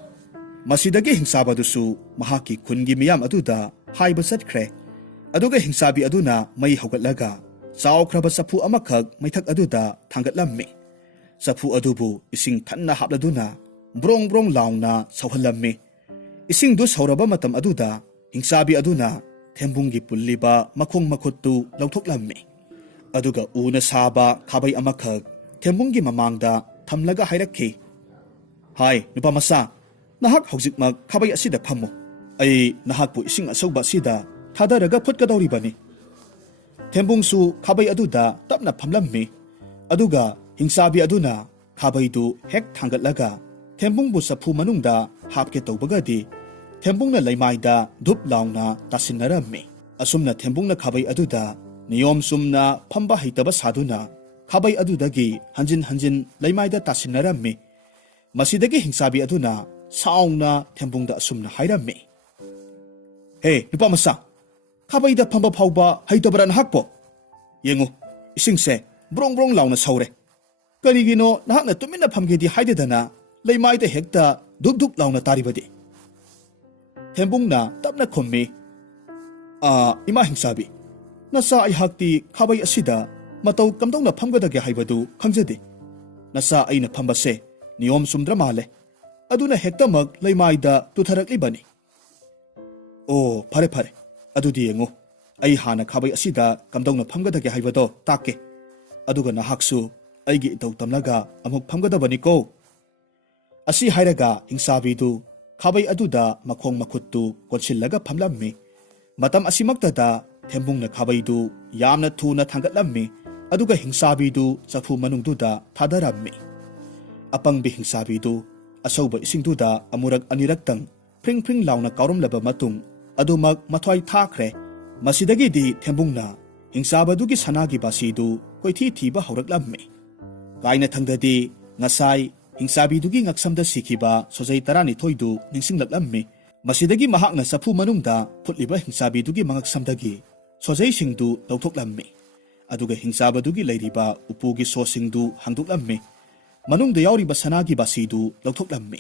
ꯃꯁꯤꯗꯒꯤ ꯍꯤꯡꯁꯥꯕꯗꯨꯁꯨ ꯃꯍꯥꯛꯀꯤ ꯈꯨꯟꯒꯤ ꯃꯤꯌꯥꯝ ꯑꯗꯨꯗ ꯍꯥꯏꯕ ꯆꯠꯈ꯭ꯔꯦ, ꯑꯗꯨꯒ ꯍꯤꯡꯁꯥꯕꯤ ꯑꯗꯨꯅ ꯃꯩ ꯍꯧꯒꯠꯂꯒ ꯆꯥꯎꯈ꯭ꯔꯕ ꯆꯐꯨ ꯑꯃꯈꯛ ꯃꯩꯊꯛ ꯑꯗꯨꯗ ꯊꯥꯡꯒꯠꯂꯝꯃꯤ꯫ ꯆꯐꯨ ꯑꯗꯨꯕꯨ ꯏꯁꯤꯡ ꯊꯟꯅ ꯍꯥꯞꯂꯗꯨꯅ ꯕ꯭ꯔꯣꯡ ꯕ꯭ꯔꯣꯡ ꯂꯥꯎꯅ ꯁꯧꯍꯜꯂꯝꯃꯤ꯫ ꯏꯁꯤꯡꯗꯨ ꯁꯧꯔꯕ ꯃꯇꯝ ꯑꯗꯨꯗ ꯍꯤꯡꯁꯥꯕꯤ ꯑꯗꯨꯅ ꯊꯦꯝꯕꯨꯡꯒꯤ ꯄꯨꯜꯂꯤꯕ ꯃꯈꯣꯡ ꯃꯈꯨꯠꯇꯨ ꯂꯧꯊꯣꯛꯂꯝꯃꯤ, ꯑꯗꯨꯒ ꯎꯅ ꯁꯥꯕ ꯈꯥꯕꯩ ꯑꯃꯈꯛ ꯊꯦꯝꯕꯨꯡꯒꯤ ꯃꯃꯥꯡꯗ ꯊꯝꯂꯒ ꯍꯥꯏꯔꯛꯈꯤ, ꯍꯥꯏ ꯅꯨꯄꯥ ꯃꯆꯥ, ꯅꯍꯥꯛ ꯍꯧꯖꯤꯛꯃꯛ ꯈꯥꯕꯩ ꯑꯁꯤꯗ ꯐꯝꯃꯨ, ꯑꯩ ꯅꯍꯥꯛꯄꯨ ꯏꯁꯤꯡ ꯑꯁꯧꯕ ꯑꯁꯤꯗ ꯊꯥꯗꯔꯒ ꯐꯨꯠꯀꯗꯧꯔꯤꯕꯅꯤ꯫ ꯊꯦꯝꯕꯨꯡꯁꯨ ꯈꯥꯕꯩ ꯑꯗꯨꯗ ꯇꯞꯅ ꯐꯝꯂꯝꯃꯤ, ꯑꯗꯨꯒ ꯍꯤꯡꯁꯥꯕꯤ ꯑꯗꯨꯅ ꯈꯥꯕꯩꯗꯨ ꯍꯦꯛ ꯊꯥꯡꯒꯠꯂꯒ ꯊꯦꯝꯕꯨꯡꯕꯨ ꯆꯐꯨ ꯃꯅꯨꯡꯗ ꯍꯥꯞꯀꯦ ꯇꯧꯕꯒꯗꯤ ꯊꯦꯝꯕꯨꯡꯅ ꯂꯩꯃꯥꯏꯗ ꯙꯨꯞ ꯂꯥꯎꯅ ꯇꯥꯁꯤꯟꯅꯔꯝꯃꯤ꯫ ꯑꯁꯨꯝꯅ ꯊꯦꯝꯕꯨꯡꯅ ꯈꯥꯕꯩ ꯑꯗꯨꯗ ꯅꯤꯌꯣꯝ ꯆꯨꯝꯅ ꯐꯝꯕ ꯍꯩꯇꯕ ꯁꯥꯗꯨꯅ ꯈꯥꯕꯩ ꯑꯗꯨꯗꯒꯤ ꯍꯟꯖꯤꯟ ꯍꯟꯖꯤꯟ ꯂꯩꯃꯥꯏꯗ ꯇꯥꯁꯤꯟꯅꯔꯝꯃꯤ꯫ ꯃꯁꯤꯗꯒꯤ ꯍꯤꯡꯁꯥꯕꯤ ꯑꯗꯨꯅ ꯁꯥꯎꯅ ꯊꯦꯝꯕꯨꯡꯗ ꯑꯁꯨꯝꯅ ꯍꯥꯏꯔꯝꯃꯤ, ꯍꯦ ꯅꯨꯄꯥ ꯃꯆꯥ, ꯈꯥꯕꯩꯗ ꯐꯝꯕ ꯐꯥꯎꯕ ꯍꯩꯇꯕ꯭ꯔꯥ ꯅꯍꯥꯛꯄꯣ? ꯌꯦꯡꯉꯨ, ꯏꯁꯤꯡꯁꯦ ꯕ꯭ꯔꯣꯡ ꯕ꯭ꯔꯣꯡ ꯂꯥꯎꯅ ꯁꯧꯔꯦ, ꯀꯔꯤꯒꯤꯅꯣ ꯅꯍꯥꯛꯅ ꯇꯨꯃꯤꯟꯅ ꯐꯝꯒꯦꯗꯤ ꯍꯥꯏꯗꯗꯅ ꯂꯩꯃꯥꯏꯗ ꯍꯦꯛꯇ ꯙꯨꯞ ꯙꯨꯞ ꯂꯥꯎꯅ ꯇꯥꯔꯤꯕꯗꯤ? ꯊꯦꯝꯕꯨꯡꯅ ꯇꯞꯅ ꯈꯨꯝꯃꯤ, ꯏꯃꯥ ꯍꯤꯡꯁꯥꯕꯤ, ꯅꯆꯥ ꯑꯩꯍꯥꯛꯇꯤ ꯈꯥꯕꯩ ꯑꯁꯤꯗ ꯃꯇꯧ ꯀꯝꯗꯧꯅ ꯐꯝꯒꯗꯒꯦ ꯍꯥꯏꯕꯗꯨ ꯈꯪꯖꯗꯦ꯫ ꯅꯆꯥ ꯑꯩꯅ ꯐꯝꯕꯁꯦ ꯅꯤꯌꯣꯝ ꯆꯨꯝꯗ꯭ꯔ ꯃꯥꯜꯂꯦ, ꯑꯗꯨꯅ ꯍꯦꯛꯇꯃꯛ ꯂꯩꯃꯥꯏꯗ ꯇꯨꯊꯔꯛꯂꯤꯕꯅꯤ꯫ ꯑꯣ ꯐꯔꯦ, ꯑꯗꯨꯗꯤ ꯌꯦꯡꯉꯨ, ꯑꯩ ꯍꯥꯟꯅ ꯈꯥꯕꯩ ꯑꯁꯤꯗ ꯀꯝꯗꯧꯅ ꯐꯝꯒꯗꯒꯦ ꯍꯥꯏꯕꯗꯣ ꯇꯥꯛꯀꯦ, ꯑꯗꯨꯒ ꯅꯍꯥꯛꯁꯨ ꯑꯩꯒꯤ ꯏꯇꯧ ꯇꯝꯂꯒ ꯑꯃꯨꯛ ꯐꯝꯒꯗꯕꯅꯤꯀꯣ꯫ ꯑꯁꯤ ꯍꯥꯏꯔꯒ ꯍꯤꯡꯁꯥꯕꯤꯗꯨ ꯈꯥꯕꯩ ꯑꯗꯨꯗ ꯃꯈꯣꯡ ꯃꯈꯨꯠꯇꯨ ꯀꯣꯟꯁꯤꯜꯂꯒ ꯐꯝꯂꯝꯃꯤ꯫ ꯃꯇꯝ ꯑꯁꯤꯃꯛꯇꯗ ꯊꯦꯝꯕꯨꯡꯅ ꯈꯥꯕꯩꯗꯨ ꯌꯥꯝꯅ ꯊꯨꯅ ꯊꯥꯡꯒꯠꯂꯝꯃꯤ, ꯑꯗꯨꯒ ꯍꯤꯡꯁꯥꯕꯤꯗꯨ ꯆꯐꯨ ꯃꯅꯨꯡꯗꯨꯗ ꯊꯥꯗꯔꯝꯃꯤ꯫ ꯑꯄꯪꯕꯤ ꯍꯤꯡꯁꯥꯕꯤꯗꯨ ꯑꯁꯧꯕ ꯏꯁꯤꯡꯗꯨꯗ ꯑꯃꯨꯔꯛ ꯑꯅꯤꯔꯛꯇꯪ ꯐ꯭ꯔꯤꯡ ꯐ꯭ꯔꯤꯡ ꯂꯥꯎꯅ ꯀꯥꯎꯔꯝꯂꯕ ꯃꯇꯨꯡ ꯑꯗꯨꯃꯛ ꯃꯊ꯭ꯋꯥꯏ ꯊꯥꯈ꯭ꯔꯦ꯫ ꯃꯁꯤꯗꯒꯤꯗꯤ ꯊꯦꯝꯕꯨꯡꯅ ꯍꯤꯡꯁꯥꯕꯗꯨꯒꯤ ꯁꯅꯥꯒꯤ ꯕꯥꯁꯤꯗꯨ ꯀꯣꯏꯊꯤ ꯊꯤꯕ ꯍꯧꯔꯛꯂꯝꯃꯤ꯫ ꯀꯥꯏꯅꯊꯪꯗꯗꯤ ꯉꯁꯥꯏ ꯍꯤꯡꯁꯥꯕꯤꯗꯨꯒꯤ ꯉꯛꯁꯝꯗ ꯁꯤꯈꯤꯕ ꯁꯣꯖꯩ 12ꯗꯨ ꯅꯤꯡꯁꯤꯡꯂꯛꯂꯝꯃꯤ꯫ ꯃꯁꯤꯗꯒꯤ ꯃꯍꯥꯛꯅ ꯆꯐꯨ ꯃꯅꯨꯡꯗ ꯐꯨꯠꯂꯤꯕ ꯍꯤꯡꯁꯥꯕꯤꯗꯨꯒꯤ ꯃꯉꯛꯁꯝꯗꯒꯤ ꯁꯣꯖꯩꯁꯤꯡꯗꯨ ꯂꯧꯊꯣꯛꯂꯝꯃꯤ, ꯑꯗꯨꯒ ꯍꯤꯡꯁꯥꯕꯗꯨꯒꯤ ꯂꯩꯔꯤꯕ ꯎꯄꯨꯒꯤ ꯁꯣꯁꯤꯡꯗꯨ ꯍꯥꯡꯗꯣꯛꯂꯝꯃꯤ, ꯃꯅꯨꯡꯗ ꯌꯥꯎꯔꯤꯕ ꯁꯅꯥꯒꯤ ꯕꯥꯁꯤꯗꯨ ꯂꯧꯊꯣꯛꯂꯝꯃꯤ꯫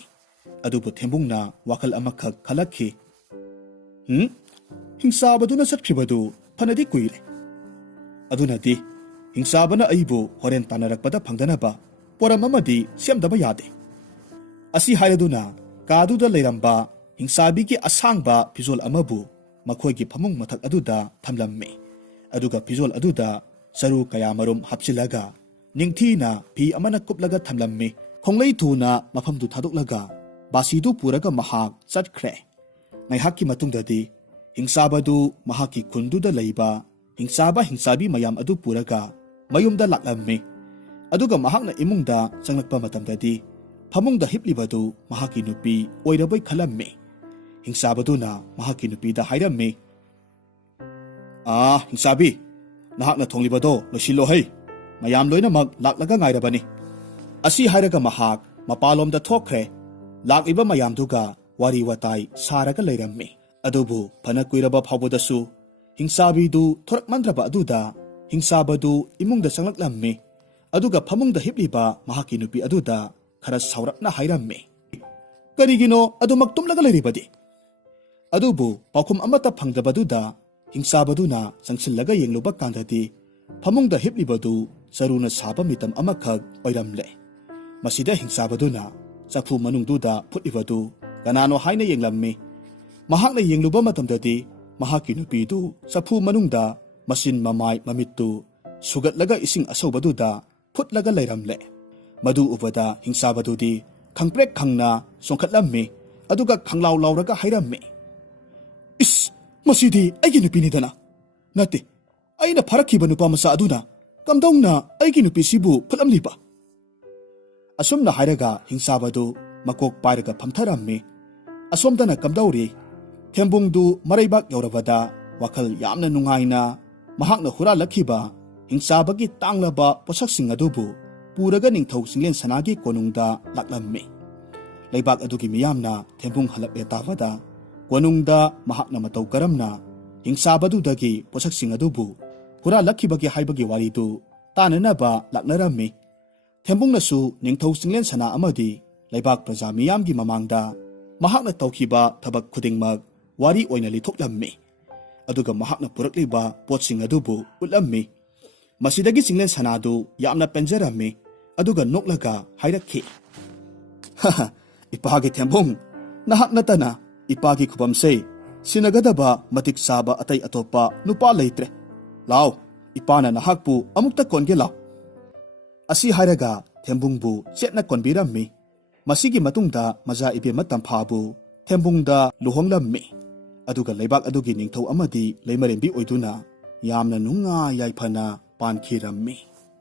ꯑꯗꯨꯕꯨ ꯊꯦꯝꯕꯨꯡꯅ ꯋꯥꯈꯜ ꯑꯃꯈꯛ ꯈꯜꯂꯛꯈꯤ, ꯍꯤꯡꯁꯥꯕꯗꯨꯅ ꯆꯠꯈ꯭ꯔꯤꯕꯗꯨ ꯐꯅꯗꯤ ꯀꯨꯏꯔꯦ, ꯑꯗꯨꯅꯗꯤ ꯍꯤꯡꯁꯥꯕꯅ ꯑꯩꯕꯨ ꯍꯣꯔꯦꯟ ꯇꯥꯟꯅꯔꯛꯄꯗ ꯐꯪꯗꯅꯕ ꯄꯣꯔꯝ ꯑꯃꯗꯤ ꯁꯦꯝꯗꯕ ꯌꯥꯗꯦ꯫ ꯑꯁꯤ ꯍꯥꯏꯔꯗꯨꯅ ꯀꯥꯗꯨꯗ ꯂꯩꯔꯝꯕ ꯍꯤꯡꯁꯥꯕꯤꯒꯤ ꯑꯁꯥꯡꯕ ꯐꯤꯖꯣꯜ ꯑꯃꯕꯨ ꯃꯈꯣꯏꯒꯤ ꯐꯃꯨꯡ ꯃꯊꯛ ꯑꯗꯨꯗ ꯊꯝꯂꯝꯃꯤ, ꯑꯗꯨꯒ ꯐꯤꯖꯣꯜ ꯑꯗꯨꯗ ꯆꯔꯨ ꯀꯌꯥꯃꯔꯨꯝ ꯍꯥꯞꯆꯤꯜꯂꯒ ꯅꯤꯡꯊꯤꯅ ꯐꯤ ꯑꯃꯅ ꯀꯨꯞꯂꯒ ꯊꯝꯂꯝꯃꯤ꯫ ꯈꯣꯡꯂꯩ ꯊꯨꯅ ꯃꯐꯝꯗꯨ ꯊꯥꯗꯣꯛꯂꯒ ꯕꯥꯁꯤꯗꯨ ꯄꯨꯔꯒ ꯃꯍꯥꯛ ꯆꯠꯈ꯭ꯔꯦ꯫ ꯉꯥꯏꯍꯥꯛꯀꯤ ꯃꯇꯨꯡꯗꯗꯤ ꯍꯤꯡꯆꯥꯕꯗꯨ ꯃꯍꯥꯛꯀꯤ ꯈꯨꯟꯗꯨꯗ ꯂꯩꯕ ꯍꯤꯡꯆꯥꯕ ꯍꯤꯡꯆꯥꯕꯤ ꯃꯌꯥꯝ ꯑꯗꯨ ꯄꯨꯔꯒ ꯃꯌꯨꯝꯗ ꯂꯥꯛꯂꯝꯃꯤ꯫ ꯑꯗꯨꯒ ꯃꯍꯥꯛꯅ ꯏꯃꯨꯡꯗ ꯆꯪꯂꯛꯄ ꯃꯇꯝꯗꯗꯤ ꯐꯃꯨꯡꯗ ꯍꯤꯞꯂꯤꯕꯗꯨ ꯃꯍꯥꯛꯀꯤ ꯅꯨꯄꯤ ꯑꯣꯏꯔꯕꯣꯏ ꯈꯜꯂꯝꯃꯤ꯫ ꯍꯤꯡꯆꯥꯕꯗꯨꯅ ꯃꯍꯥꯛꯀꯤ ꯅꯨꯄꯤꯗ ꯍꯥꯏꯔꯝꯃꯤ, ꯍꯤꯡꯆꯥꯕꯤ, ꯅꯍꯥꯛꯅ ꯊꯣꯡꯂꯤꯕꯗꯣ ꯂꯣꯏꯁꯤꯜꯂꯣꯍꯩ, ꯃꯌꯥꯝ ꯂꯣꯏꯅꯃꯛ ꯂꯥꯛꯂꯒ ꯉꯥꯏꯔꯕꯅꯤ꯫ ꯑꯁꯤ ꯍꯥꯏꯔꯒ ꯃꯍꯥꯛ ꯃꯄꯥꯟꯂꯣꯝꯗ ꯊꯣꯛꯈ꯭ꯔꯦ꯫ ꯂꯥꯛꯂꯤꯕ ꯃꯌꯥꯝꯗꯨꯒ ꯋꯥꯔꯤ ꯋꯥꯇꯥꯏ ꯁꯥꯔꯒ ꯂꯩꯔꯝꯃꯤ꯫ ꯑꯗꯨꯕꯨ ꯐꯅ ꯀꯨꯏꯔꯕ ꯐꯥꯎꯕꯗꯁꯨ ꯍꯤꯡꯆꯥꯕꯤꯗꯨ ꯊꯣꯔꯛꯃꯟꯗ꯭ꯔꯕ ꯑꯗꯨꯗ ꯍꯤꯡꯆꯥꯕꯗꯨ ꯏꯃꯨꯡꯗ ꯆꯪꯂꯛꯂꯝꯃꯤ꯫ ꯑꯗꯨꯒ ꯐꯃꯨꯡꯗ ꯍꯤꯞꯂꯤꯕ ꯃꯍꯥꯛꯀꯤ ꯅꯨꯄꯤ ꯑꯗꯨꯗ ꯈꯔ ꯁꯥꯎꯔꯞꯅ ꯍꯥꯏꯔꯝꯃꯤ, ꯀꯔꯤꯒꯤꯅꯣ ꯑꯗꯨꯃꯛ ꯇꯨꯝꯂꯒ ꯂꯩꯔꯤꯕꯗꯤ? ꯑꯗꯨꯕꯨ ꯄꯥꯎꯈꯨꯝ ꯑꯃꯠꯇ ꯐꯪꯗꯕꯗꯨꯗ ꯍꯤꯡꯆꯥꯕꯗꯨꯅ ꯆꯪꯁꯤꯜꯂꯒ ꯌꯦꯡꯂꯨꯕ ꯀꯥꯟꯗꯗꯤ ꯐꯃꯨꯡꯗ ꯍꯤꯞꯂꯤꯕꯗꯨ ꯆꯔꯨꯅ ꯁꯥꯕ ꯃꯤꯇꯝ ꯑꯃꯈꯛ ꯑꯣꯏꯔꯝꯂꯦ꯫ ꯃꯁꯤꯗ ꯍꯤꯡꯆꯥꯕꯗꯨꯅ ꯆꯐꯨ ꯃꯅꯨꯡꯗꯨꯗ ꯐꯨꯠꯂꯤꯕꯗꯨ ꯀꯅꯥꯅꯣ ꯍꯥꯏꯅ ꯌꯦꯡꯂꯝꯃꯤ꯫ ꯃꯍꯥꯛꯅ ꯌꯦꯡꯂꯨꯕ ꯃꯇꯝꯗꯗꯤ ꯃꯍꯥꯛꯀꯤ ꯅꯨꯄꯤꯗꯨ ꯆꯐꯨ ꯃꯅꯨꯡꯗ ꯃꯆꯤꯟ ꯃꯃꯥꯏ ꯃꯃꯤꯠꯇꯨ ꯁꯨꯒꯠꯂꯒ ꯏꯁꯤꯡ ꯑꯁꯧꯕꯗꯨꯗ ꯐꯨꯠꯂꯒ ꯂꯩꯔꯝꯂꯦ꯫ ꯃꯗꯨ ꯎꯕꯗ ꯍꯤꯡꯆꯥꯕꯗꯨꯗꯤ ꯈꯪꯄ꯭ꯔꯦꯛ ꯈꯪꯅ ꯆꯣꯡꯈꯠꯂꯝꯃꯤ꯫ ꯑꯗꯨꯒ ꯈꯪꯂꯥꯎ ꯂꯥꯎꯔꯒ ꯍꯥꯏꯔꯝꯃꯤ, ꯏꯁ, ꯃꯁꯤꯗꯤ ꯑꯩꯒꯤ ꯅꯨꯄꯤꯅꯤꯗꯅ! ꯅꯠꯇꯦ, ꯑꯩꯅ ꯐꯥꯔꯛꯈꯤꯕ ꯅꯨꯄꯥ ꯃꯆꯥ ꯑꯗꯨꯅ ꯀꯝꯗꯧꯅ ꯑꯩꯒꯤ ꯅꯨꯄꯤꯁꯤꯕꯨ ꯐꯨꯠꯂꯝꯂꯤꯕ? ꯑꯁꯨꯝꯅ ꯍꯥꯏꯔꯒ ꯍꯤꯡꯆꯥꯕꯗꯨ ꯃꯀꯣꯛ ꯄꯥꯏꯔꯒ ꯐꯝꯊꯔꯝꯃꯤ꯫ ꯑꯁꯣꯝꯗꯅ ꯀꯝꯗꯧꯔꯤ? ꯊꯦꯝꯕꯨꯡꯗꯨ ꯃꯔꯩꯕꯥꯛ ꯌꯧꯔꯕꯗ ꯋꯥꯈꯜ ꯌꯥꯝꯅ ꯅꯨꯡꯉꯥꯏꯅ ꯃꯍꯥꯛꯅ ꯍꯨꯔꯥꯜꯂꯛꯈꯤꯕ ꯍꯤꯡꯆꯥꯕꯒꯤ ꯇꯥꯡꯂꯕ ꯄꯣꯠꯁꯛꯁꯤꯡ ꯑꯗꯨꯕꯨ ꯄꯨꯔꯒ ꯅꯤꯡꯊꯧ ꯆꯤꯡꯂꯦꯟ ꯁꯅꯥꯒꯤ ꯀꯣꯅꯨꯡꯗ ꯂꯥꯛꯂꯝꯃꯤ꯫ ꯂꯩꯕꯥꯛ ꯑꯗꯨꯒꯤ ꯃꯤꯌꯥꯝꯅ ꯊꯦꯝꯕꯨꯡ ꯍꯜꯂꯛꯂꯦ ꯇꯥꯕꯗ ꯀꯣꯅꯨꯡꯗ ꯃꯍꯥꯛꯅ ꯃꯇꯧ ꯀꯔꯝꯅ ꯍꯤꯡꯆꯥꯕꯗꯨꯗꯒꯤ ꯄꯣꯠꯁꯛꯁꯤꯡ ꯑꯗꯨꯕꯨ ꯍꯨꯔꯥꯜꯂꯛꯈꯤꯕꯒꯦ ꯍꯥꯏꯕꯒꯤ ꯋꯥꯔꯤꯗꯨ ꯇꯥꯅꯅꯕ ꯂꯥꯛꯅꯔꯝꯃꯤ꯫ ꯊꯦꯝꯕꯨꯡꯅꯁꯨ ꯅꯤꯡꯊꯧ ꯆꯤꯡꯂꯦꯟ ꯁꯅꯥ ꯑꯃꯗꯤ ꯂꯩꯕꯥꯛ ꯄ꯭ꯔꯖꯥ ꯃꯤꯌꯥꯝꯒꯤ ꯃꯃꯥꯡꯗ ꯃꯍꯥꯛꯅ ꯇꯧꯈꯤꯕ ꯊꯕꯛ ꯈꯨꯗꯤꯡꯃꯛ ꯋꯥꯔꯤ ꯑꯣꯏꯅ ꯂꯤꯊꯣꯛꯂꯝꯃꯤ꯫ ꯑꯗꯨꯒ ꯃꯍꯥꯛꯅ ꯄꯨꯔꯛꯂꯤꯕ ꯄꯣꯠꯁꯤꯡ ꯑꯗꯨꯕꯨ ꯎꯠꯂꯝꯃꯤ꯫ ꯃꯁꯤꯗꯒꯤ ꯆꯤꯡꯂꯦꯟ ꯁꯅꯥꯗꯨ ꯌꯥꯝꯅ ꯄꯦꯟꯖꯔꯝꯃꯤ꯫ ꯑꯗꯨꯒ ꯅꯣꯛꯂꯒ ꯍꯥꯏꯔꯛꯈꯤ, ꯏꯄꯥꯒꯤ ꯊꯦꯝꯕꯨꯡ, ꯅꯍꯥꯛ ꯅꯠꯇꯅ ꯏꯄꯥꯒꯤ ꯈꯨꯕꯝꯁꯦ ꯁꯤꯟꯅꯒꯗꯕ ꯃꯇꯤꯛ ꯆꯥꯕ ꯑꯇꯩ ꯑꯇꯣꯞꯄ ꯅꯨꯄꯥ ꯂꯩꯇ꯭ꯔꯦ꯫ ꯂꯥꯎ, ꯏꯄꯥꯅ ꯅꯍꯥꯛꯄꯨ ꯑꯃꯨꯛꯇ ꯀꯣꯟꯒꯦ ꯂꯥꯎ꯫ ꯑꯁꯤ ꯍꯥꯏꯔꯒ ꯊꯦꯝꯕꯨꯡꯕꯨ ꯆꯦꯠꯅ ꯀꯣꯟꯕꯤꯔꯝꯃꯤ꯫ ꯃꯁꯤꯒꯤ ꯃꯇꯨꯡꯗ ꯃꯆꯥ ꯏꯕꯦꯝꯃ ꯇꯝꯐꯥꯕꯨ ꯊꯦꯝꯕꯨꯡꯗ ꯂꯨꯍꯣꯡꯂꯝꯃꯤ꯫ ꯑꯗꯨꯒ ꯂꯩꯕꯥꯛ ꯑꯗꯨꯒꯤ ꯅꯤꯡꯊꯧ ꯑꯃꯗꯤ ꯂꯩꯃꯔꯦꯟꯕꯤ ꯑꯣꯏꯗꯨꯅ ꯌꯥꯝꯅ ꯅꯨꯡꯉꯥꯏ ꯌꯥꯏꯐꯅ ꯄꯥꯟꯈꯤꯔꯝꯃꯤ꯫